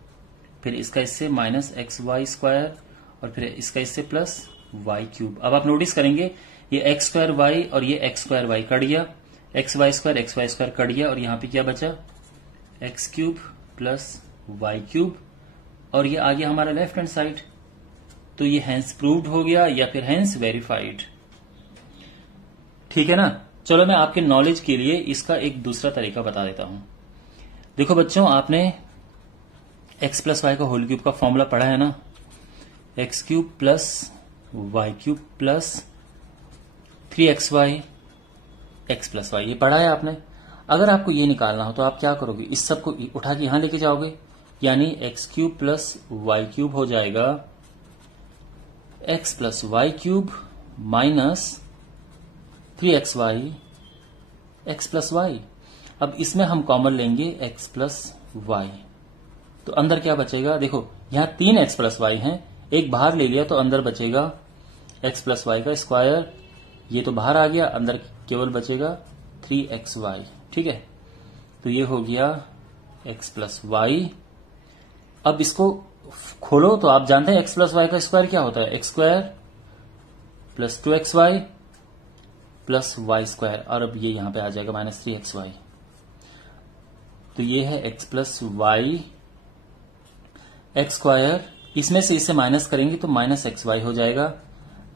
फिर इसका इससे माइनस एक्स वाई स्क्वायर, और फिर इसका इससे प्लस वाई क्यूब। अब आप नोटिस करेंगे ये एक्स स्क्वायर वाई और ये एक्स स्क्वायर वाई कट गया, एक्स वाई स्क्वायर कट गया, और यहां पे क्या बचा, x cube plus y cube, और ये आ गया हमारा लेफ्ट हैंड साइड। तो ये हैंस प्रूव्ड हो गया या फिर हैंस वेरीफाइड, ठीक है ना। चलो मैं आपके नॉलेज के लिए इसका एक दूसरा तरीका बता देता हूं। देखो बच्चों, आपने एक्स प्लस वाई का होल क्यूब का फॉर्मूला पढ़ा है ना, x cube plus y cube plus 3xy x plus y, ये पढ़ा है आपने। अगर आपको ये निकालना हो तो आप क्या करोगे, इस सब को उठा के यहां लेके जाओगे, यानी x cube plus y cube हो जाएगा x plus y cube minus 3xy x plus y. अब इसमें हम कॉमन लेंगे एक्स प्लस वाई। तो अंदर क्या बचेगा, देखो यहां 3x प्लस वाई है, एक बाहर ले लिया तो अंदर बचेगा x प्लस वाई का स्क्वायर, ये तो बाहर आ गया, अंदर केवल बचेगा 3xy। ठीक है, तो ये हो गया x प्लस वाई। अब इसको खोलो तो आप जानते हैं x प्लस वाई का स्क्वायर क्या होता है, x square plus 2xy plus y square, और अब ये यहां पे आ जाएगा -3xy। तो ये है x plus y x square, इसमें से इसे माइनस करेंगे तो -xy हो जाएगा,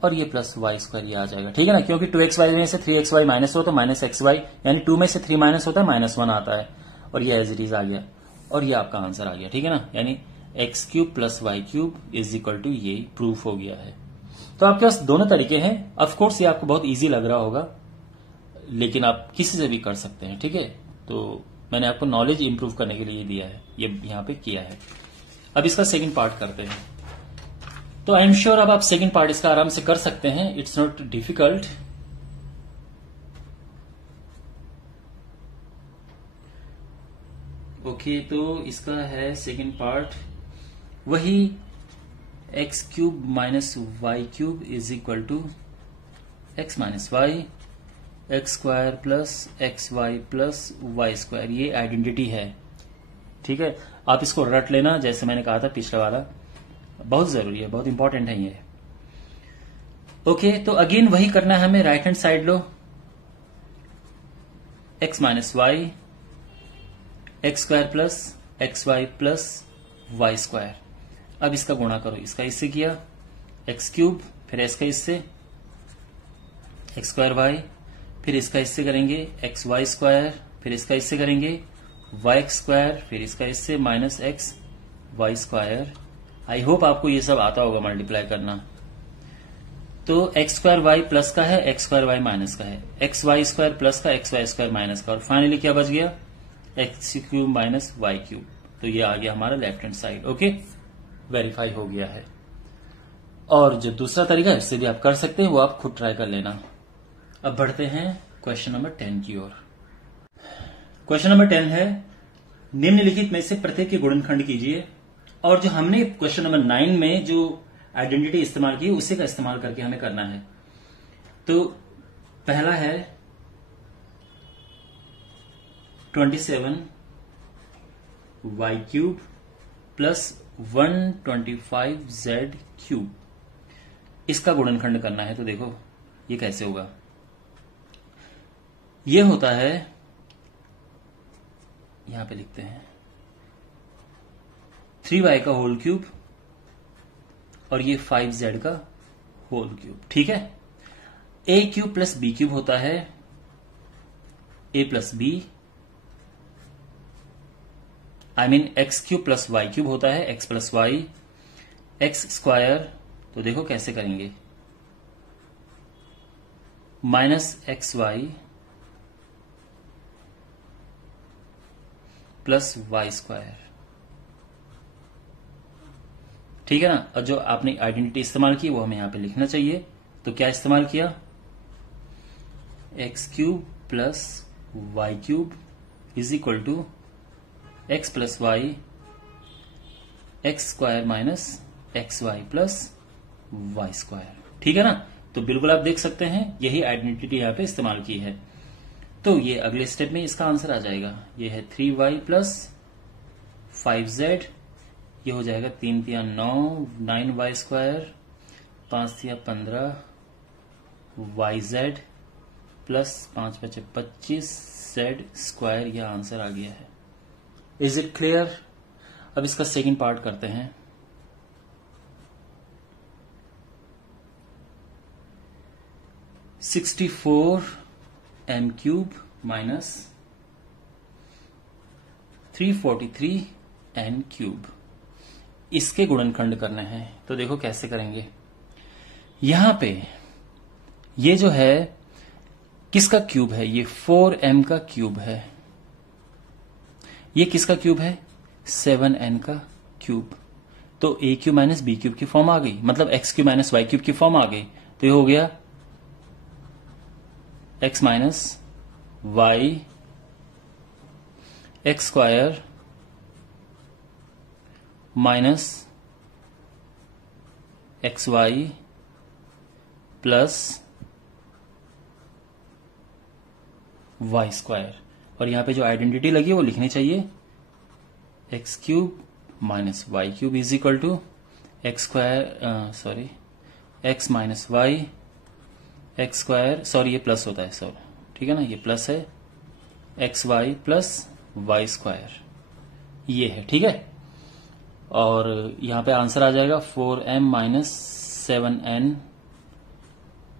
और ये प्लस वाई स्क्वायर ये आ जाएगा। ठीक है ना, क्योंकि 2xy में से 3xy माइनस हो तो -xy, यानी 2 में से 3 माइनस होता है -1 आता है, और ये एज इट इज आ गया, और ये आपका आंसर आ गया। ठीक है ना, यानी x³ plus y³ is equal to ये प्रूफ हो गया है। तो आपके पास दोनों तरीके हैं। ऑफ कोर्स ये आपको बहुत इजी लग रहा होगा, लेकिन आप किसी से भी कर सकते हैं। ठीक है, तो मैंने आपको नॉलेज इंप्रूव करने के लिए दिया है, ये यहां पे किया है। अब इसका सेकंड पार्ट करते हैं। तो आई एम श्योर अब आप सेकंड पार्ट इसका आराम से कर सकते हैं, इट्स नॉट डिफिकल्ट। ओके, तो इसका है सेकंड पार्ट, वही x³ minus y³ is equal to x minus y, x square plus xy plus y square, ये आइडेंटिटी है। ठीक है, आप इसको रट लेना, जैसे मैंने कहा था पिछला वाला, बहुत जरूरी है, बहुत इंपॉर्टेंट है ये। ओके, तो अगेन वही करना है हमें, राइट हैंड साइड लो, x minus y x square plus xy plus y square. अब इसका गुणा करो, इसका इससे किया x³, फिर इसका इससे एक्स स्क्वायर वाई, फिर इसका इससे करेंगे xy स्क्वायर, फिर इसका इससे करेंगे y स्क्वायर, फिर इसका इससे minus x y square. I hope आपको ये सब आता होगा मल्टीप्लाई करना। तो एक्स स्क्वायर वाई प्लस का है, एक्स स्क्वायर वाई माइनस का है, एक्स वाई स्क्वायर प्लस का, एक्स वाई स्क्वायर माइनस का, और फाइनली क्या बच गया, x³ माइनस y³। तो ये आ गया हमारा left hand side. Okay, verify हो गया है। और जो दूसरा तरीका है इससे भी आप कर सकते हैं, वो आप खुद ट्राई कर लेना। अब बढ़ते हैं क्वेश्चन नंबर 10 की ओर। क्वेश्चन नंबर 10 है, निम्नलिखित में से प्रत्येक के गुणनखंड कीजिए, और जो हमने क्वेश्चन नंबर 9 में जो आइडेंटिटी इस्तेमाल की उसी का इस्तेमाल करके हमें करना है। तो पहला है 27y³ प्लस 125z³, इसका गुणनखंड करना है। तो देखो ये कैसे होगा, ये होता है, यहां पे लिखते हैं 3y का होल क्यूब और ये 5z का होल क्यूब। ठीक है, a³ प्लस b³ होता है a plus b, I mean x³ plus y³ होता है x plus y, x square. तो देखो कैसे करेंगे, minus xy plus y square. ठीक है ना, और जो आपने आइडेंटिटी इस्तेमाल की वो हमें यहां पे लिखना चाहिए। तो क्या इस्तेमाल किया, x³ plus y³ is equal to x plus y, x square minus x y plus y square. ठीक है ना, तो बिल्कुल आप देख सकते हैं यही आइडेंटिटी यहां पे इस्तेमाल की है। तो ये अगले स्टेप में इसका आंसर आ जाएगा, ये है 3y प्लस 5z, ये हो जाएगा 3 तिया 9, 9y स्क्वायर, 5 तिया 15 yz प्लस 5 बचे 25 z स्क्वायर, यह आंसर आ गया है। Is it clear? अब इसका सेकंड पार्ट करते हैं। m³ माइनस 343n³, इसके गुणनखंड करने हैं। तो देखो कैसे करेंगे, यहां पे ये जो है किसका क्यूब है, ये 4m का क्यूब है, ये किसका क्यूब है 7n का क्यूब। तो a³ माइनस b³ की फॉर्म आ गई, मतलब x³ माइनस y³ की फॉर्म आ गई। तो ये हो गया x minus y x square minus x y plus y square, और यहां पे जो आइडेंटिटी लगी है वो लिखनी चाहिए, x cube minus y cube is equal to x square, sorry x minus y x square, sorry ये प्लस होता है, सॉरी ठीक है ना, ये प्लस है, x y plus y square, ये है, ठीक है। और यहां पे आंसर आ जाएगा 4m माइनस 7n,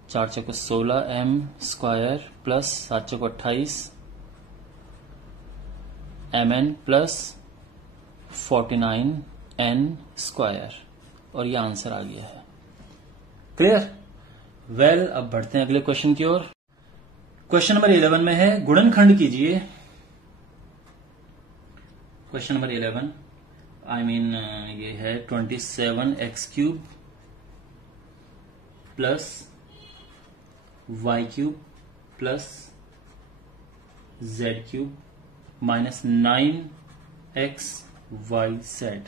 4 चौको 16m स्क्वायर प्लस 7 चौको 28 mn प्लस 49n स्क्वायर, और ये आंसर आ गया है। क्लियर? वेल, अब बढ़ते हैं अगले क्वेश्चन की ओर। क्वेश्चन नंबर 11 में है गुणनखंड कीजिए। क्वेश्चन नंबर 11 ये है 27x cube plus y cube plus z cube minus 9x y z,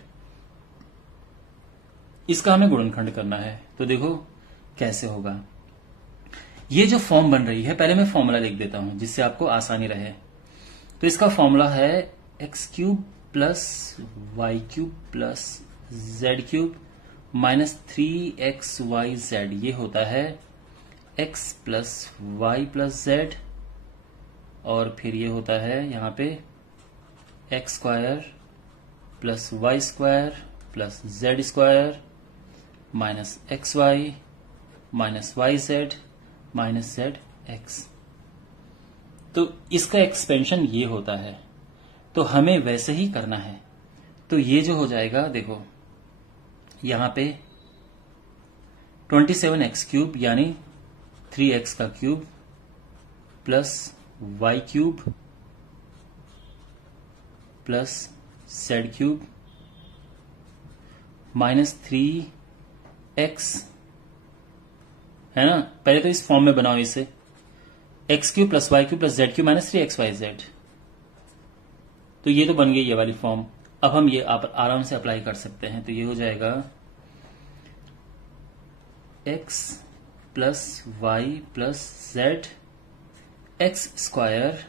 इसका हमें गुणनखंड करना है। तो देखो कैसे होगा। ये जो फॉर्म बन रही है, पहले मैं फॉर्मूला लिख देता हूं जिससे आपको आसानी रहे। तो इसका फॉर्मूला है x cube plus y cube plus z cube minus 3xyz, ये होता है x plus y plus z, और फिर ये होता है यहां पे x square plus y square plus z square minus x y minus y z minus z x. तो इसका एक्सपेंशन ये होता है, तो हमें वैसे ही करना है। तो ये जो हो जाएगा, देखो यहां पे 27x क्यूब यानी 3x का cube plus y cube plus z cube minus 3x, है ना। पहले तो इस फॉर्म में बनाओ इसे, x cube plus y cube plus z cube minus 3xyz। तो ये तो बन गई ये वाली फॉर्म। अब हम ये आराम से अप्लाई कर सकते हैं। तो ये हो जाएगा x plus y plus z x square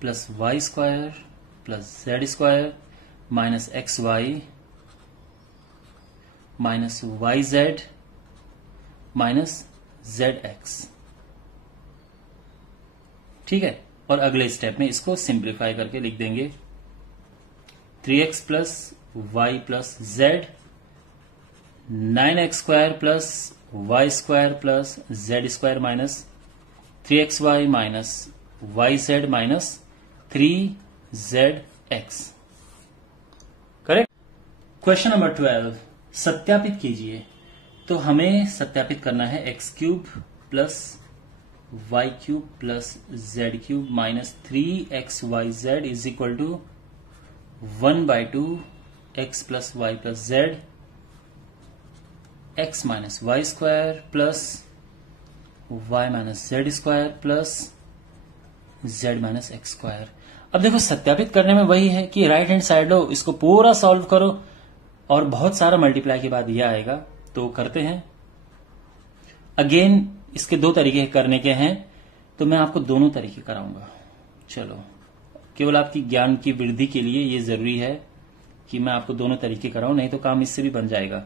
plus y square plus z square minus x y minus y z minus z x, ठीक है। और अगले स्टेप में इसको सिंप्लीफाई करके लिख देंगे 3x plus y plus z 9x square plus y square plus z square minus 3xy minus y z minus 3zx। Correct. Question number 12 सत्यापित कीजिए। तो हमें सत्यापित करना है x cube plus y cube plus z cube minus 3xyz is equal to 1/2 x plus y plus z x minus y square plus y minus z square plus z minus x square. अब देखो सत्यापित करने में वही है कि right hand side लो, इसको पूरा सॉल्व करो और बहुत सारा मल्टीप्लाई के बाद यह आएगा। तो करते हैं। अगेन इसके दो तरीके करने के हैं, तो मैं आपको दोनों तरीके कराऊंगा। चलो, केवल आपकी ज्ञान की वृद्धि के लिए ये जरूरी है कि मैं आपको दोनों तरीके कराऊं, नहीं तो काम इससे भी बन जाएगा।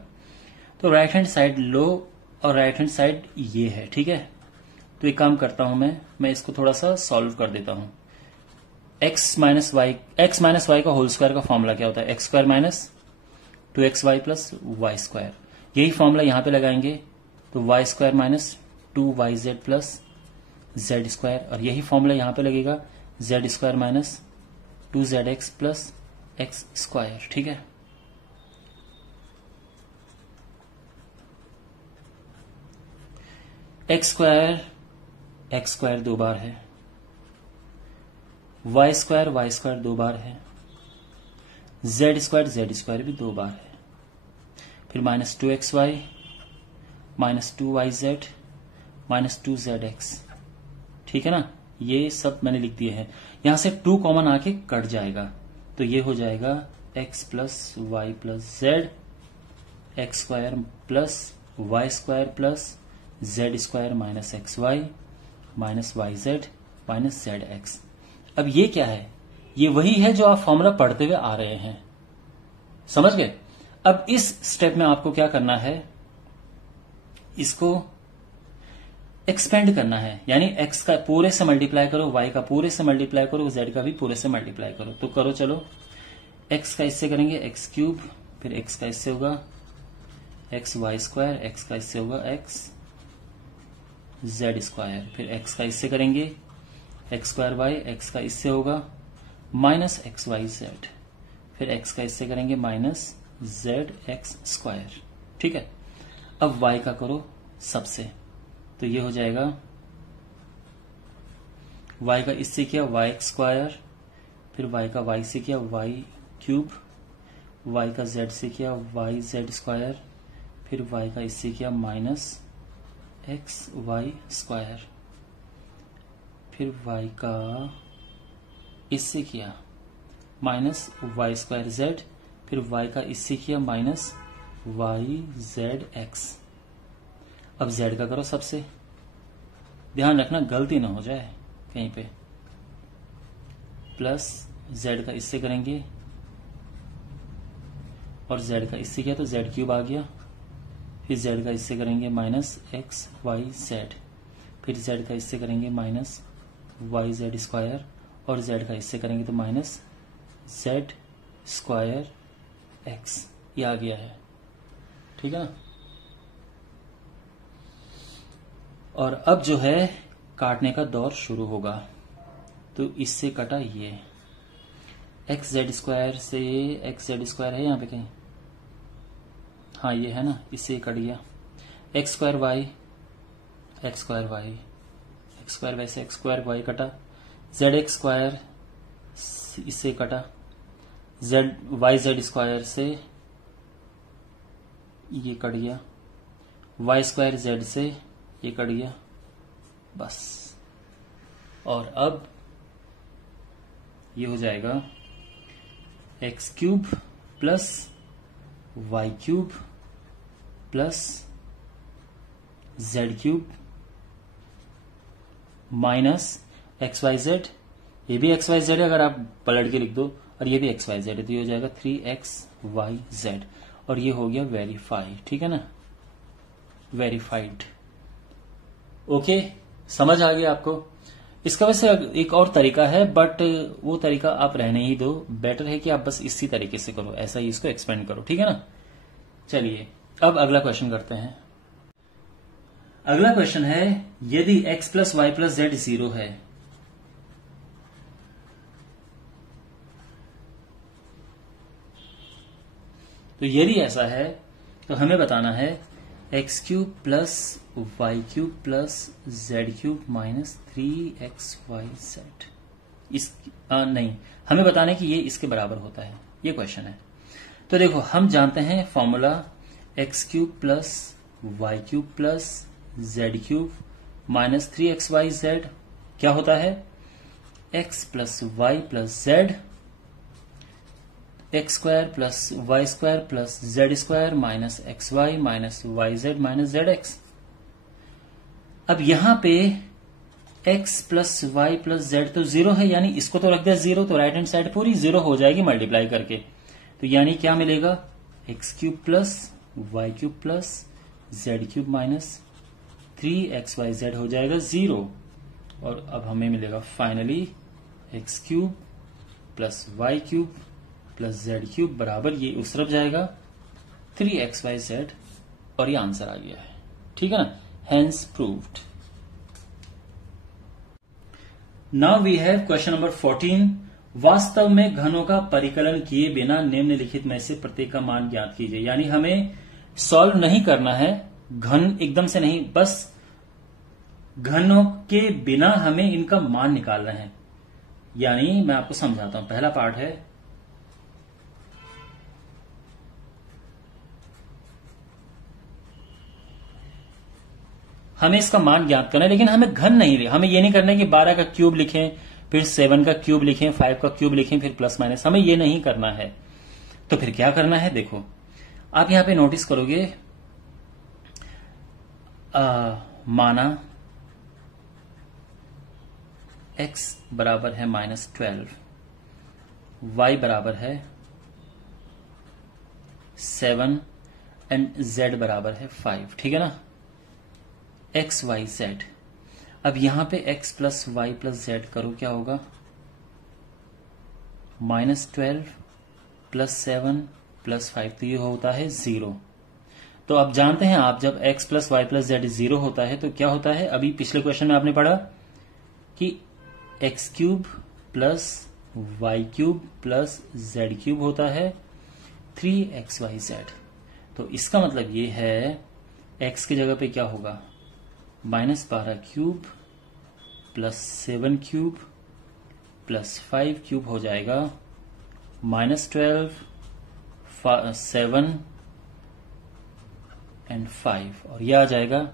तो राइट हैंड साइड लो और राइट हैंड साइड ये है, ठीक है। तो एक काम करता हूं मैं इसको थोड़ा सा सॉल्व कर देता हूं। एक्स माइनस वाई का होल स्क्वायर का फॉर्मूला क्या होता है? X square minus 2xy plus y square. यही फॉर्मूला यहां पे लगाएंगे तो y square minus 2yz plus z square, और यही फॉर्मूला यहां पे लगेगा z square minus 2zx plus x square, ठीक है। एक्स स्क्वायर दो बार है, वाई स्क्वायर दो बार है, जेड स्क्वायर भी दो बार है, फिर minus 2xy minus 2yz minus 2zx, ठीक है ना। ये सब मैंने लिख दिए हैं। यहां से 2 कॉमन आके कट जाएगा, तो ये हो जाएगा x plus y plus z x square plus y square plus z square minus x y minus y z minus z x. अब ये क्या है? ये वही है जो आप फॉर्मूला पढ़ते हुए आ रहे हैं, समझ गए? अब इस स्टेप में आपको क्या करना है, इसको एक्सपेंड करना है, यानी x का पूरे से मल्टीप्लाई करो, y का पूरे से मल्टीप्लाई करो, z का भी पूरे से मल्टीप्लाई करो। तो करो चलो, x का इससे करेंगे x क्यूब, फिर x का इससे होगा एक्स वाई स्क्वायर, एक्स का इससे होगा एक्स जेड स्क्वायर, फिर एक्स का इससे करेंगे एक्स स्क्वायर वाई, एक्स का इससे होगा माइनस एक्स वाई जेड, फिर एक्स का इससे करेंगे माइनस जेड एक्स स्क्वायर। ठीक है, अब y का करो सबसे, तो ये हो जाएगा y का इससे किया वाई एक्स स्क्वायर, फिर y का y से किया वाई क्यूब, y का z से किया वाई जेड स्क्वायर, फिर y का इससे किया माइनस एक्स वाई स्क्वायर, फिर y का इससे किया माइनस वाई स्क्वायर जेड, फिर y का इससे किया माइनस वाई जेड एक्स। अब z का करो सबसे, ध्यान रखना गलती ना हो जाए कहीं पे, प्लस z का इससे करेंगे और z का इससे किया तो z क्यूब आ गया, फिर z का इससे करेंगे माइनस एक्स वाई जेड, फिर z का इससे करेंगे माइनस वाई जेड स्क्वायर, और z का इससे करेंगे तो माइनस जेड स्क्वायर एक्स। ये आ गया है, ठीक है ना। और अब जो है काटने का दौर शुरू होगा, तो इससे कटा ये एक्स जेड स्क्वायर से, एक्स जेड स्क्वायर है यहाँ पे कहीं, हाँ ये है ना, इससे कट गया x square y, x square y, x square वैसे एक्स स्क्वायर वाई कटा, जेड एक्स स्क्वायर इससे कटा, जेड वाई जेड स्क्वायर से ये कट गया, वाई स्क्वायर जेड से ये कट गया, बस। और अब ये हो जाएगा x cube plus y cube plus z cube minus x y z, ये भी एक्स वाई जेड है अगर आप पलट के लिख दो, और ये भी एक्स वाई जेड है, तो ये हो जाएगा 3x वाई जेड, और ये हो गया वेरीफाई, ठीक है ना, वेरीफाइड। ओके, समझ आ गया आपको। इसका वैसे एक और तरीका है, बट वो तरीका आप रहने ही दो, बेटर है कि आप बस इसी तरीके से करो, ऐसा ही इसको एक्सपेंड करो, ठीक है ना। चलिए अब अगला क्वेश्चन करते हैं। अगला क्वेश्चन है, यदि x plus y plus z 0 है, तो यदि ऐसा है तो हमें बताना है x cube plus y cube plus z cube minus 3x y z. इस नहीं, हमें बताना है कि ये इसके बराबर होता है, ये क्वेश्चन है। तो देखो हम जानते हैं formula x cube plus y cube plus z cube minus 3x y z क्या होता है, x plus y plus z x square plus y square plus z square minus x y minus y z minus z x. अब यहां पे x plus y plus z तो 0 है, यानी इसको तो रख दिया 0, तो राइट हैंड साइड पूरी 0 हो जाएगी मल्टीप्लाई करके, तो यानी क्या मिलेगा, x cube plus y cube plus z cube minus 3x y z हो जाएगा 0, और अब हमें मिलेगा finally x cube plus y cube plus z cube बराबर, ये उस तरफ जाएगा 3x वाई जेड, और ये आंसर आ गया है, ठीक है ना, hence proved. Now we have question number 14। वास्तव में घनों का परिकलन किए बिना निम्नलिखित में से प्रत्येक का मान ज्ञात कीजिए। यानी हमें सॉल्व नहीं करना है घन एकदम से नहीं, बस घनों के बिना हमें इनका मान निकालना है। यानी मैं आपको समझाता हूं, पहला पार्ट है हमें इसका मान ज्ञात करना है, लेकिन हमें घन नहीं, हमें ये नहीं करना है कि 12 का क्यूब लिखें, फिर 7 का क्यूब लिखें, 5 का क्यूब लिखें, फिर प्लस माइनस, हमें ये नहीं करना है। तो फिर क्या करना है, देखो आप यहां पे नोटिस करोगे, माना x बराबर है -12, y बराबर है 7 एंड z बराबर है 5, ठीक है ना, x y z। अब यहां पे x plus y plus z करो, क्या होगा, -12 प्लस 7 प्लस 5, तो ये होता है 0। तो आप जानते हैं, आप जब x plus y plus z 0 होता है तो क्या होता है, अभी पिछले क्वेश्चन में आपने पढ़ा कि x cube plus y cube plus z cube होता है 3xyz। तो इसका मतलब ये है x की जगह पे क्या होगा, -12 cube plus 7 cube plus 5 cube हो जाएगा, -12 7 एंड 5, और यह आ जाएगा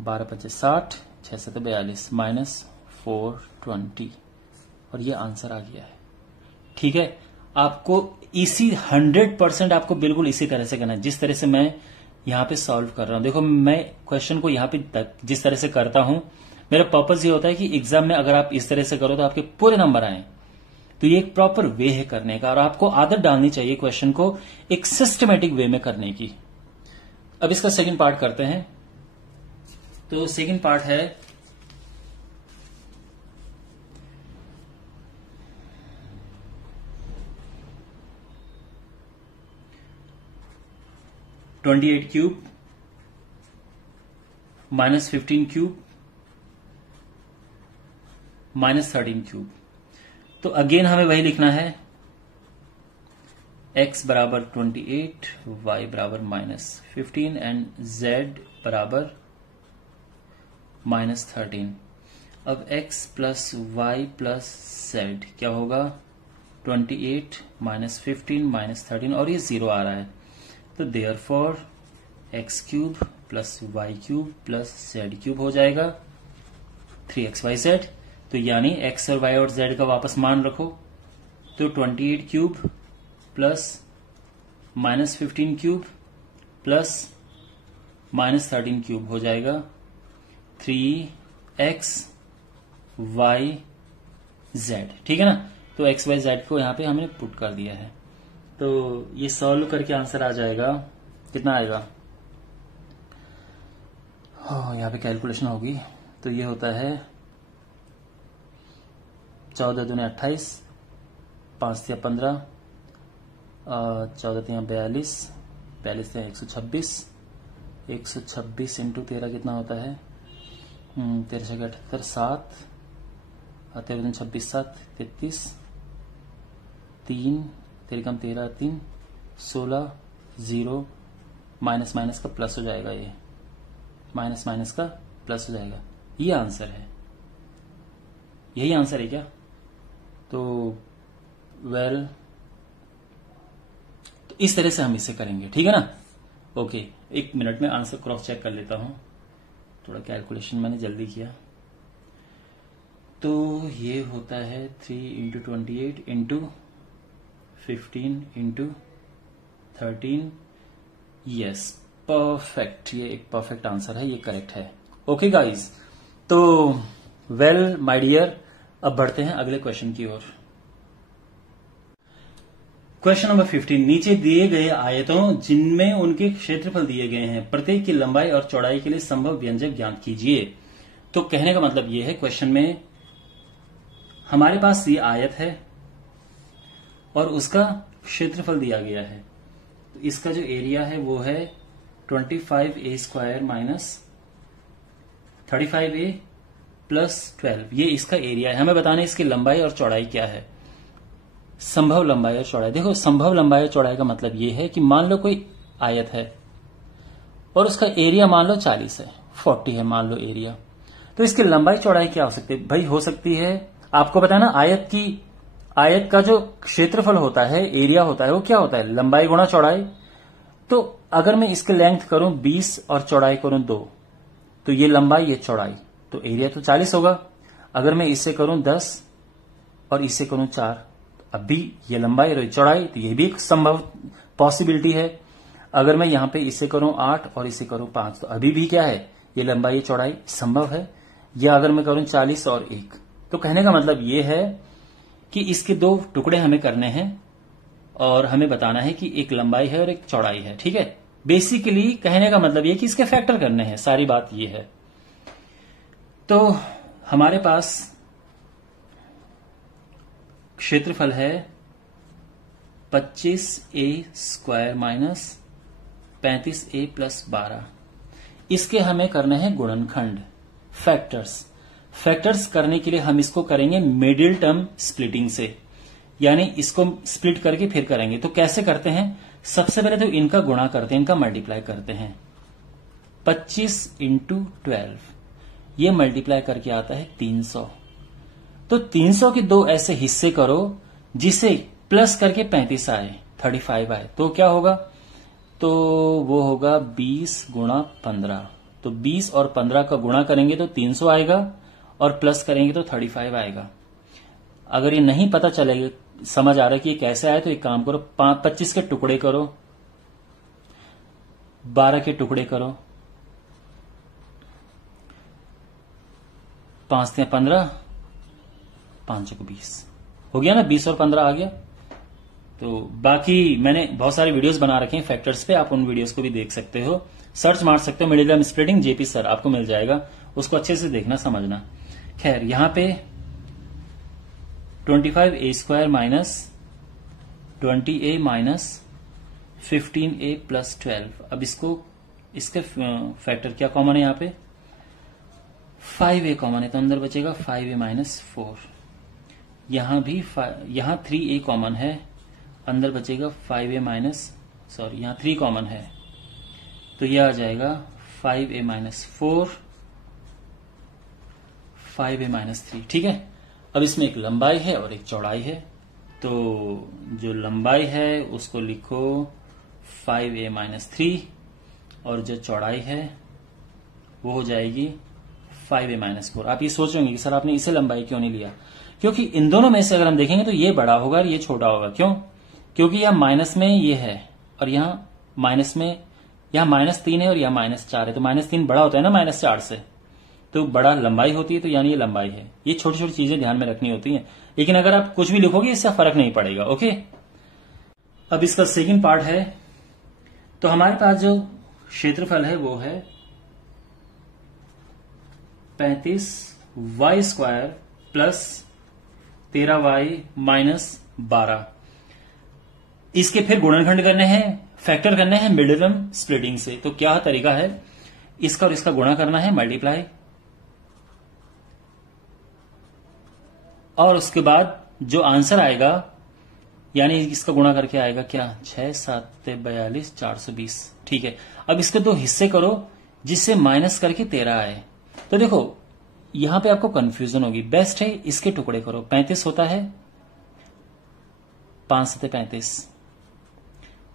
12 × 5 = 60, 6 × 7 = 42, -420, और ये आंसर आ गया है। ठीक है, आपको इसी 100% आपको बिल्कुल इसी तरह से करना है जिस तरह से मैं यहां पे सॉल्व कर रहा हूं। देखो मैं क्वेश्चन को यहां पे जिस तरह से करता हूं, मेरा पर्पस ये होता है कि एग्जाम में अगर आप इस तरह से करो तो आपके पूरे नंबर आए। तो ये एक प्रॉपर वे है करने का, और आपको आदत डालनी चाहिए क्वेश्चन को एक सिस्टमेटिक वे में करने की। अब इसका सेकंड पार्ट करते हैं। तो सेकंड पार्ट है -28 क्यूब -15 क्यूब -13 क्यूब। तो अगेन हमें वही लिखना है, x बराबर 28, y बराबर -15 एंड z बराबर -13। अब x plus y plus z क्या होगा, 28 -15 -13, और ये 0 आ रहा है, तो therefore x cube plus y cube plus z cube हो जाएगा 3xyz। तो यानी x और y और z का वापस मान रखो, तो 28 cube plus -15 cube plus -13 cube हो जाएगा 3xyz। ठीक है ना, तो x y z को यहां पे हमने पुट कर दिया है। तो ये सॉल्व करके आंसर आ जाएगा, कितना आएगा, यहां पे कैलकुलेशन होगी, तो ये होता है 14 दूनी 28, 5 × 15, 14 × 42, 42 × 126, 126 इंटू 13 कितना होता है, 13 × 78, 7, 13 × 26 7, 33, 3 3 13 3, 16, 0, माइनस माइनस का प्लस हो जाएगा, ये माइनस माइनस का प्लस हो जाएगा। ये आंसर है, यही आंसर है क्या? तो वेल तो इस तरह से हम इसे करेंगे, ठीक है ना। ओके, एक मिनट में आंसर क्रॉस चेक कर लेता हूं, थोड़ा कैलकुलेशन मैंने जल्दी किया। तो ये होता है 3 × 28 इंटू 15 इंटू 13। यस, परफेक्ट, ये एक परफेक्ट आंसर है, ये करेक्ट है। ओके गाइज, तो वेल माय डियर, अब बढ़ते हैं अगले क्वेश्चन की ओर। क्वेश्चन नंबर 15, नीचे दिए गए आयतों जिनमें उनके क्षेत्रफल दिए गए हैं, प्रत्येक की लंबाई और चौड़ाई के लिए संभव व्यंजक ज्ञात कीजिए। तो कहने का मतलब यह है, क्वेश्चन में हमारे पास ये आयत है और उसका क्षेत्रफल दिया गया है। तो इसका जो एरिया है वो है 25a² माइनस 35a प्लस 12, ये इसका एरिया है। हमें बताना है इसकी लंबाई और चौड़ाई क्या है, संभव लंबाई और चौड़ाई। देखो, संभव लंबाई और चौड़ाई का मतलब ये है कि मान लो कोई आयत है और उसका एरिया मान लो 40 है, 40 है मान लो एरिया, तो इसकी लंबाई चौड़ाई क्या हो सकती है भाई? हो सकती है, आपको पता है ना, आयत का जो क्षेत्रफल होता है, एरिया होता है, वो क्या होता है? लंबाई गुणा चौड़ाई। तो अगर मैं इसकी लेंथ करूं 20 और चौड़ाई करूं 2, तो ये लंबाई ये चौड़ाई, तो एरिया तो 40 होगा। अगर मैं इसे करूं 10 और इसे करूं 4, अब भी ये लंबाई और चौड़ाई, तो ये भी एक संभव पॉसिबिलिटी है। अगर मैं यहां पे इसे करूं 8 और इसे करूं 5, तो अभी भी क्या है, ये लंबाई चौड़ाई संभव है। या अगर मैं करूं 40 और 1, तो कहने का मतलब ये है कि इसके 2 टुकड़े हमें करने हैं और हमें बताना है कि एक लंबाई है और एक चौड़ाई है। ठीक है, बेसिकली कहने का मतलब ये कि इसके फैक्टर करने हैं, सारी बात ये है। तो हमारे पास क्षेत्रफल है 25a² माइनस 35a प्लस 12। इसके हमें करने हैं गुणनखंड, फैक्टर्स करने के लिए हम इसको करेंगे मिडिल टर्म स्प्लिटिंग से, यानी इसको स्प्लिट करके फिर करेंगे। तो कैसे करते हैं, सबसे पहले तो इनका गुणा करते हैं, इनका मल्टीप्लाई करते हैं। 25 × 12 ये मल्टीप्लाई करके आता है 300। तो 300 के 2 ऐसे हिस्से करो जिसे प्लस करके 35 आए, 35 आए, तो क्या होगा, तो वो होगा 20 × 15। तो 20 और 15 का गुणा करेंगे तो 300 आएगा और प्लस करेंगे तो 35 आएगा। अगर ये नहीं पता चलेगा, समझ आ रहा है कि ये कैसे आए, तो एक काम करो, 25 के टुकड़े करो, 12 के टुकड़े करो, 5 × 15, 5 × 20 हो गया ना, 20 और 15 आ गया। तो बाकी मैंने बहुत सारे वीडियोस बना रखे हैं फैक्टर्स पे, आप उन वीडियोस को भी देख सकते हो, सर्च मार सकते हो middle term splitting JP sir, आपको मिल जाएगा, उसको अच्छे से देखना समझना। खैर यहां पे 25a² minus 20a minus 15a plus 12। अब इसके फैक्टर क्या कॉमन है, यहाँ पे 5a कॉमन है, तो अंदर बचेगा 5a माइनस 4। यहां 3a कॉमन है, अंदर बचेगा 5a माइनस, सॉरी यहां 3 कॉमन है, तो यह आ जाएगा 5a माइनस 4, 5a माइनस 3। ठीक है, अब इसमें एक लंबाई है और एक चौड़ाई है, तो जो लंबाई है उसको लिखो 5a माइनस 3 और जो चौड़ाई है वो हो जाएगी 5a माइनस 4। आप ये सोचेंगे कि सर आपने इसे लंबाई क्यों नहीं लिया, क्योंकि इन दोनों में से अगर हम देखेंगे तो ये बड़ा होगा और ये छोटा होगा। क्यों, क्योंकि यह माइनस में ये है और यहां माइनस में, यहां -3 है और यहां -4 है, तो -3 बड़ा होता है ना -4 से, तो बड़ा लंबाई होती है, तो यानी ये लंबाई है। ये छोटी छोटी चीजें ध्यान में रखनी होती हैं, लेकिन अगर आप कुछ भी लिखोगे इससे फर्क नहीं पड़ेगा। ओके, अब इसका सेकंड पार्ट है, तो हमारे पास जो क्षेत्रफल है वो है 35y² प्लस 13y माइनस 12। इसके फिर गुणनखंड करने हैं, फैक्टर करने हैं मिडिल टर्म स्प्लिटिंग से। तो क्या तरीका है, इसका और इसका गुणा करना है, मल्टीप्लाई, और उसके बाद जो आंसर आएगा, यानी इसका गुणा करके आएगा क्या, 6 7 42 420। ठीक है, अब इसके 2 हिस्से करो जिससे माइनस करके 13 आए। तो देखो यहां पे आपको कंफ्यूजन होगी, बेस्ट है इसके टुकड़े करो। 35 होता है, 5 7 35,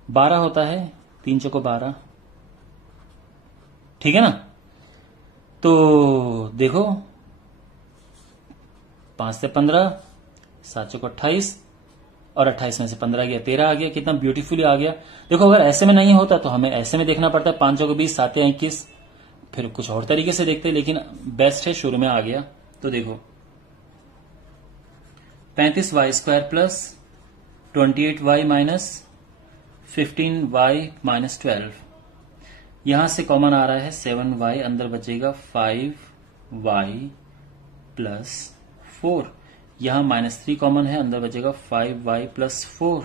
12 होता है, 3 चौको 12। ठीक है ना, तो देखो 5 से 15, 7 चौको 28 और 28 में से 15 गया, 13 आ गया। कितना ब्यूटीफुली आ गया। देखो अगर ऐसे में नहीं होता तो हमें ऐसे में देखना पड़ता है, 5 चौको 20, 7 या 21, फिर कुछ और तरीके से देखते, लेकिन बेस्ट है शुरू में आ गया। तो देखो 35y² plus 28y minus 15y minus 12, यहां से कॉमन आ रहा है 7y, अंदर बचेगा 5y प्लस 4, यहां -3 कॉमन है, अंदर बचेगा 5y प्लस 4।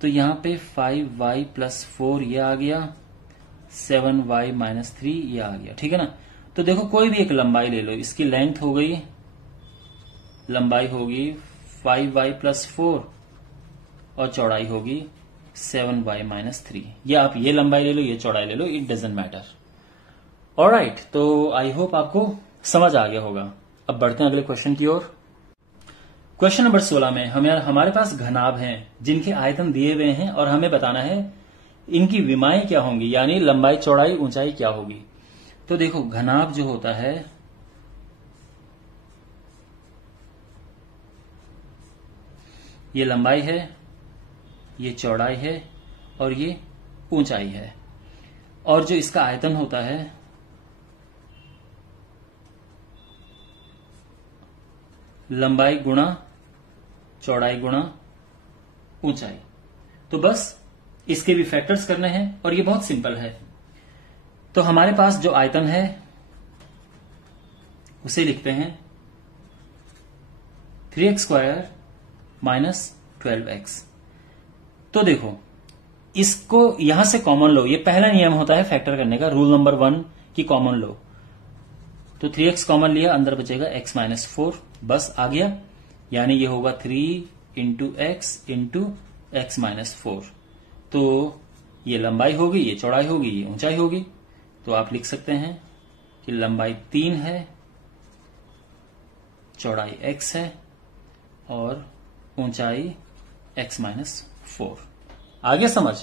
तो यहां पे 5y प्लस 4 ये आ गया, 7y माइनस 3 ये आ गया। ठीक है ना, तो देखो कोई भी एक लंबाई ले लो, इसकी लेंथ हो गई, लंबाई होगी 5y प्लस 4 और चौड़ाई होगी 7y माइनस 3। ये आप ये लंबाई ले लो, ये चौड़ाई ले लो, इट डजेंट मैटर। ऑलराइट, तो आई होप आपको समझ आ गया होगा। अब बढ़ते हैं अगले क्वेश्चन की ओर। क्वेश्चन नंबर 16 में हमारे पास घनाभ हैं जिनके आयतन दिए हुए हैं और हमें बताना है इनकी विमाएं क्या होंगी, यानी लंबाई चौड़ाई ऊंचाई क्या होगी। तो देखो घनाभ जो होता है ये लंबाई है, ये चौड़ाई है और ये ऊंचाई है, और जो इसका आयतन होता है लंबाई गुणा चौड़ाई गुणा ऊंचाई। तो बस इसके भी फैक्टर्स करने हैं और ये बहुत सिंपल है। तो हमारे पास जो आयतन है उसे लिखते हैं 3x² माइनस 12x। तो देखो इसको यहां से कॉमन लो, ये पहला नियम होता है फैक्टर करने का, रूल नंबर 1 की कॉमन लो। तो 3x कॉमन लिया, अंदर बचेगा x माइनस 4, बस आ गया, यानी ये होगा 3 into x into x minus 4। तो ये लंबाई होगी, ये चौड़ाई होगी, ये ऊंचाई होगी। तो आप लिख सकते हैं कि लंबाई 3 है, चौड़ाई x है और ऊंचाई x माइनस 4। आगे समझ।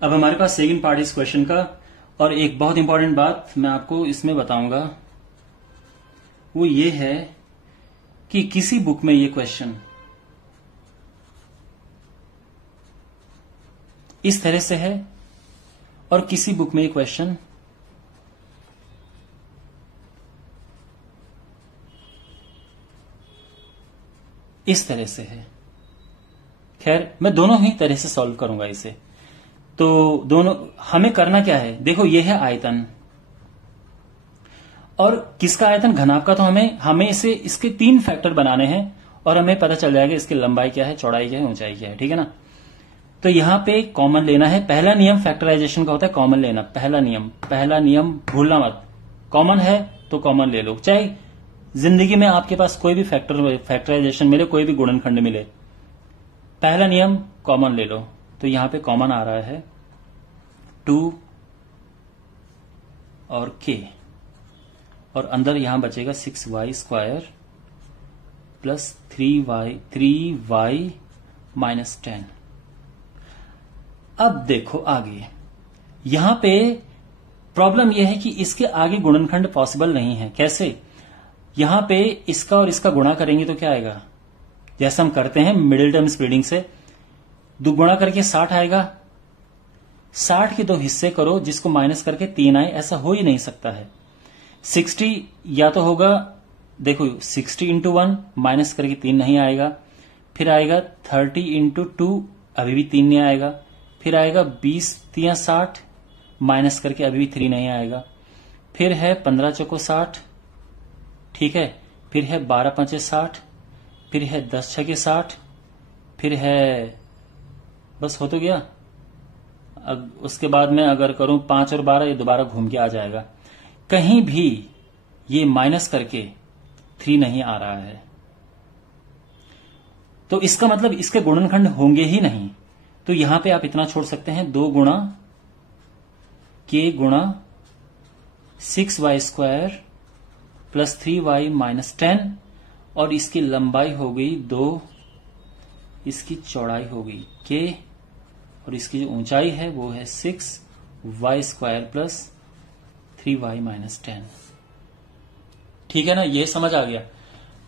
अब हमारे पास सेकंड पार्ट इस क्वेश्चन का, और एक बहुत इंपॉर्टेंट बात मैं आपको इसमें बताऊंगा, वो ये है कि किसी बुक में ये क्वेश्चन इस तरह से है और किसी बुक में ये क्वेश्चन इस तरह से है। खैर मैं दोनों ही तरह से सॉल्व करूंगा इसे। तो दोनों हमें करना क्या है, देखो ये है आयतन, और किसका आयतन, घनाभ का। तो हमें इसे इसके 3 फैक्टर बनाने हैं और हमें पता चल जाएगा इसकी लंबाई क्या है, चौड़ाई क्या है, ऊंचाई क्या है, ठीक है ना। तो यहां पे कॉमन लेना है। पहला नियम फैक्टराइजेशन का होता है कॉमन लेना। पहला नियम भूलना मत, कॉमन है तो कॉमन ले लो। चाहे जिंदगी में आपके पास कोई भी फैक्टराइजेशन मिले, कोई भी गुणनखंड मिले, पहला नियम कॉमन ले लो। तो यहां पे कॉमन आ रहा है 2 और k, और अंदर यहां बचेगा 6y² प्लस 3y माइनस 10। अब देखो आगे, यहां पे प्रॉब्लम यह है कि इसके आगे गुणनखंड पॉसिबल नहीं है। कैसे, यहां पे इसका और इसका गुणा करेंगे तो क्या आएगा, जैसे हम करते हैं मिडिल टर्म स्प्लिटिंग से, गुणा करके 60 आएगा। 60 के 2 हिस्से करो, जिसको माइनस करके 3 आए, ऐसा हो ही नहीं सकता है। 60 या तो होगा, देखो 60 इंटू 1 माइनस करके 3 नहीं आएगा, फिर आएगा 30 इंटू 2, अभी भी 3 नहीं आएगा, फिर आएगा 20 या 60 माइनस करके अभी भी 3 नहीं आएगा, फिर है 15 चौको 60, ठीक है, फिर है 12 पंचे 60, फिर है 10 छके 60, फिर है, बस हो तो गया। उसके बाद में अगर करूं 5 और 12, ये दोबारा घूम के आ जाएगा। कहीं भी ये माइनस करके 3 नहीं आ रहा है, तो इसका मतलब इसके गुणनखंड होंगे ही नहीं। तो यहां पे आप इतना छोड़ सकते हैं, 2 गुणा k गुणा 6y² प्लस 3y माइनस 10, और इसकी लंबाई हो गई 2, इसकी चौड़ाई हो गई k, और इसकी जो ऊंचाई है वो है 6y² प्लस 3y माइनस 10। ठीक है ना, ये समझ आ गया।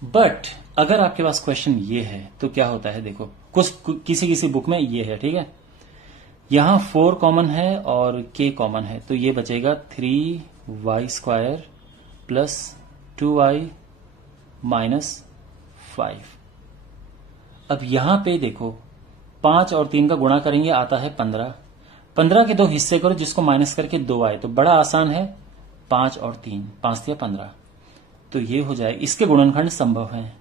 बट अगर आपके पास क्वेश्चन ये है तो क्या होता है, देखो किसी बुक में ये है, ठीक है, यहां 4 कॉमन है और k कॉमन है, तो ये बचेगा 3y² प्लस 2y माइनस 5। अब यहां पे देखो 5 और 3 का गुणा करेंगे, आता है 15। 15 के 2 हिस्से करो, जिसको माइनस करके 2 आए, तो बड़ा आसान है, 5 और 3, 5 या 15, तो ये हो जाए। इसके गुणनखंड संभव है,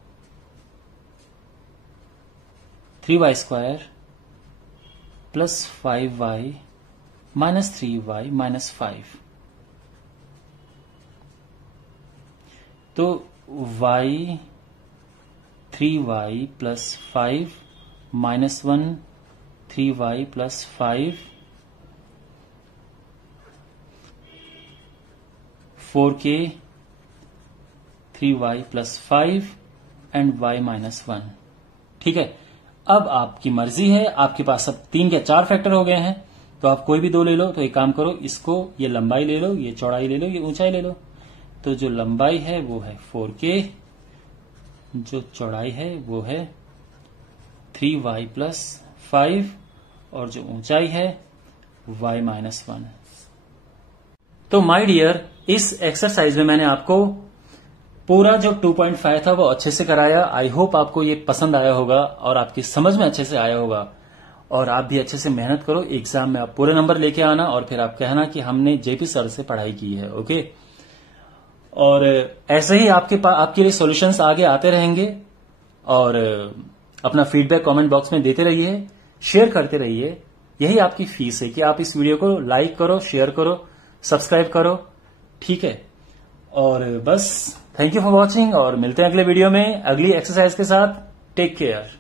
3y² plus 5y minus 3y minus 5। तो y 3y plus 5 minus 1 3y plus 5 4k 3y plus 5 and y minus 1। ठीक है, अब आपकी मर्जी है, आपके पास अब 3 या 4 फैक्टर हो गए हैं, तो आप कोई भी 2 ले लो। तो एक काम करो, इसको ये लंबाई ले लो, ये चौड़ाई ले लो, ये ऊंचाई ले लो। तो जो लंबाई है वो है 4k, जो चौड़ाई है वो है 3y + 5 और जो ऊंचाई है y - 1। तो माय डियर, इस एक्सरसाइज में मैंने आपको पूरा जो 2.5 था वो अच्छे से कराया। आई होप आपको ये पसंद आया होगा और आपकी समझ में अच्छे से आया होगा, और आप भी अच्छे से मेहनत करो। एग्जाम में आप पूरे नंबर लेके आना और फिर आप कहना कि हमने जेपी सर से पढ़ाई की है। ओके, और ऐसे ही आपके लिए सॉल्यूशंस आगे आते रहेंगे, और अपना फीडबैक कमेंट बॉक्स में देते रहिए, शेयर करते रहिए। यही आपकी फीस है कि आप इस वीडियो को लाइक करो, शेयर करो, सब्सक्राइब करो, ठीक है। और बस थैंक यू फॉर वॉचिंग, और मिलते हैं अगले वीडियो में अगली एक्सरसाइज के साथ। Take care.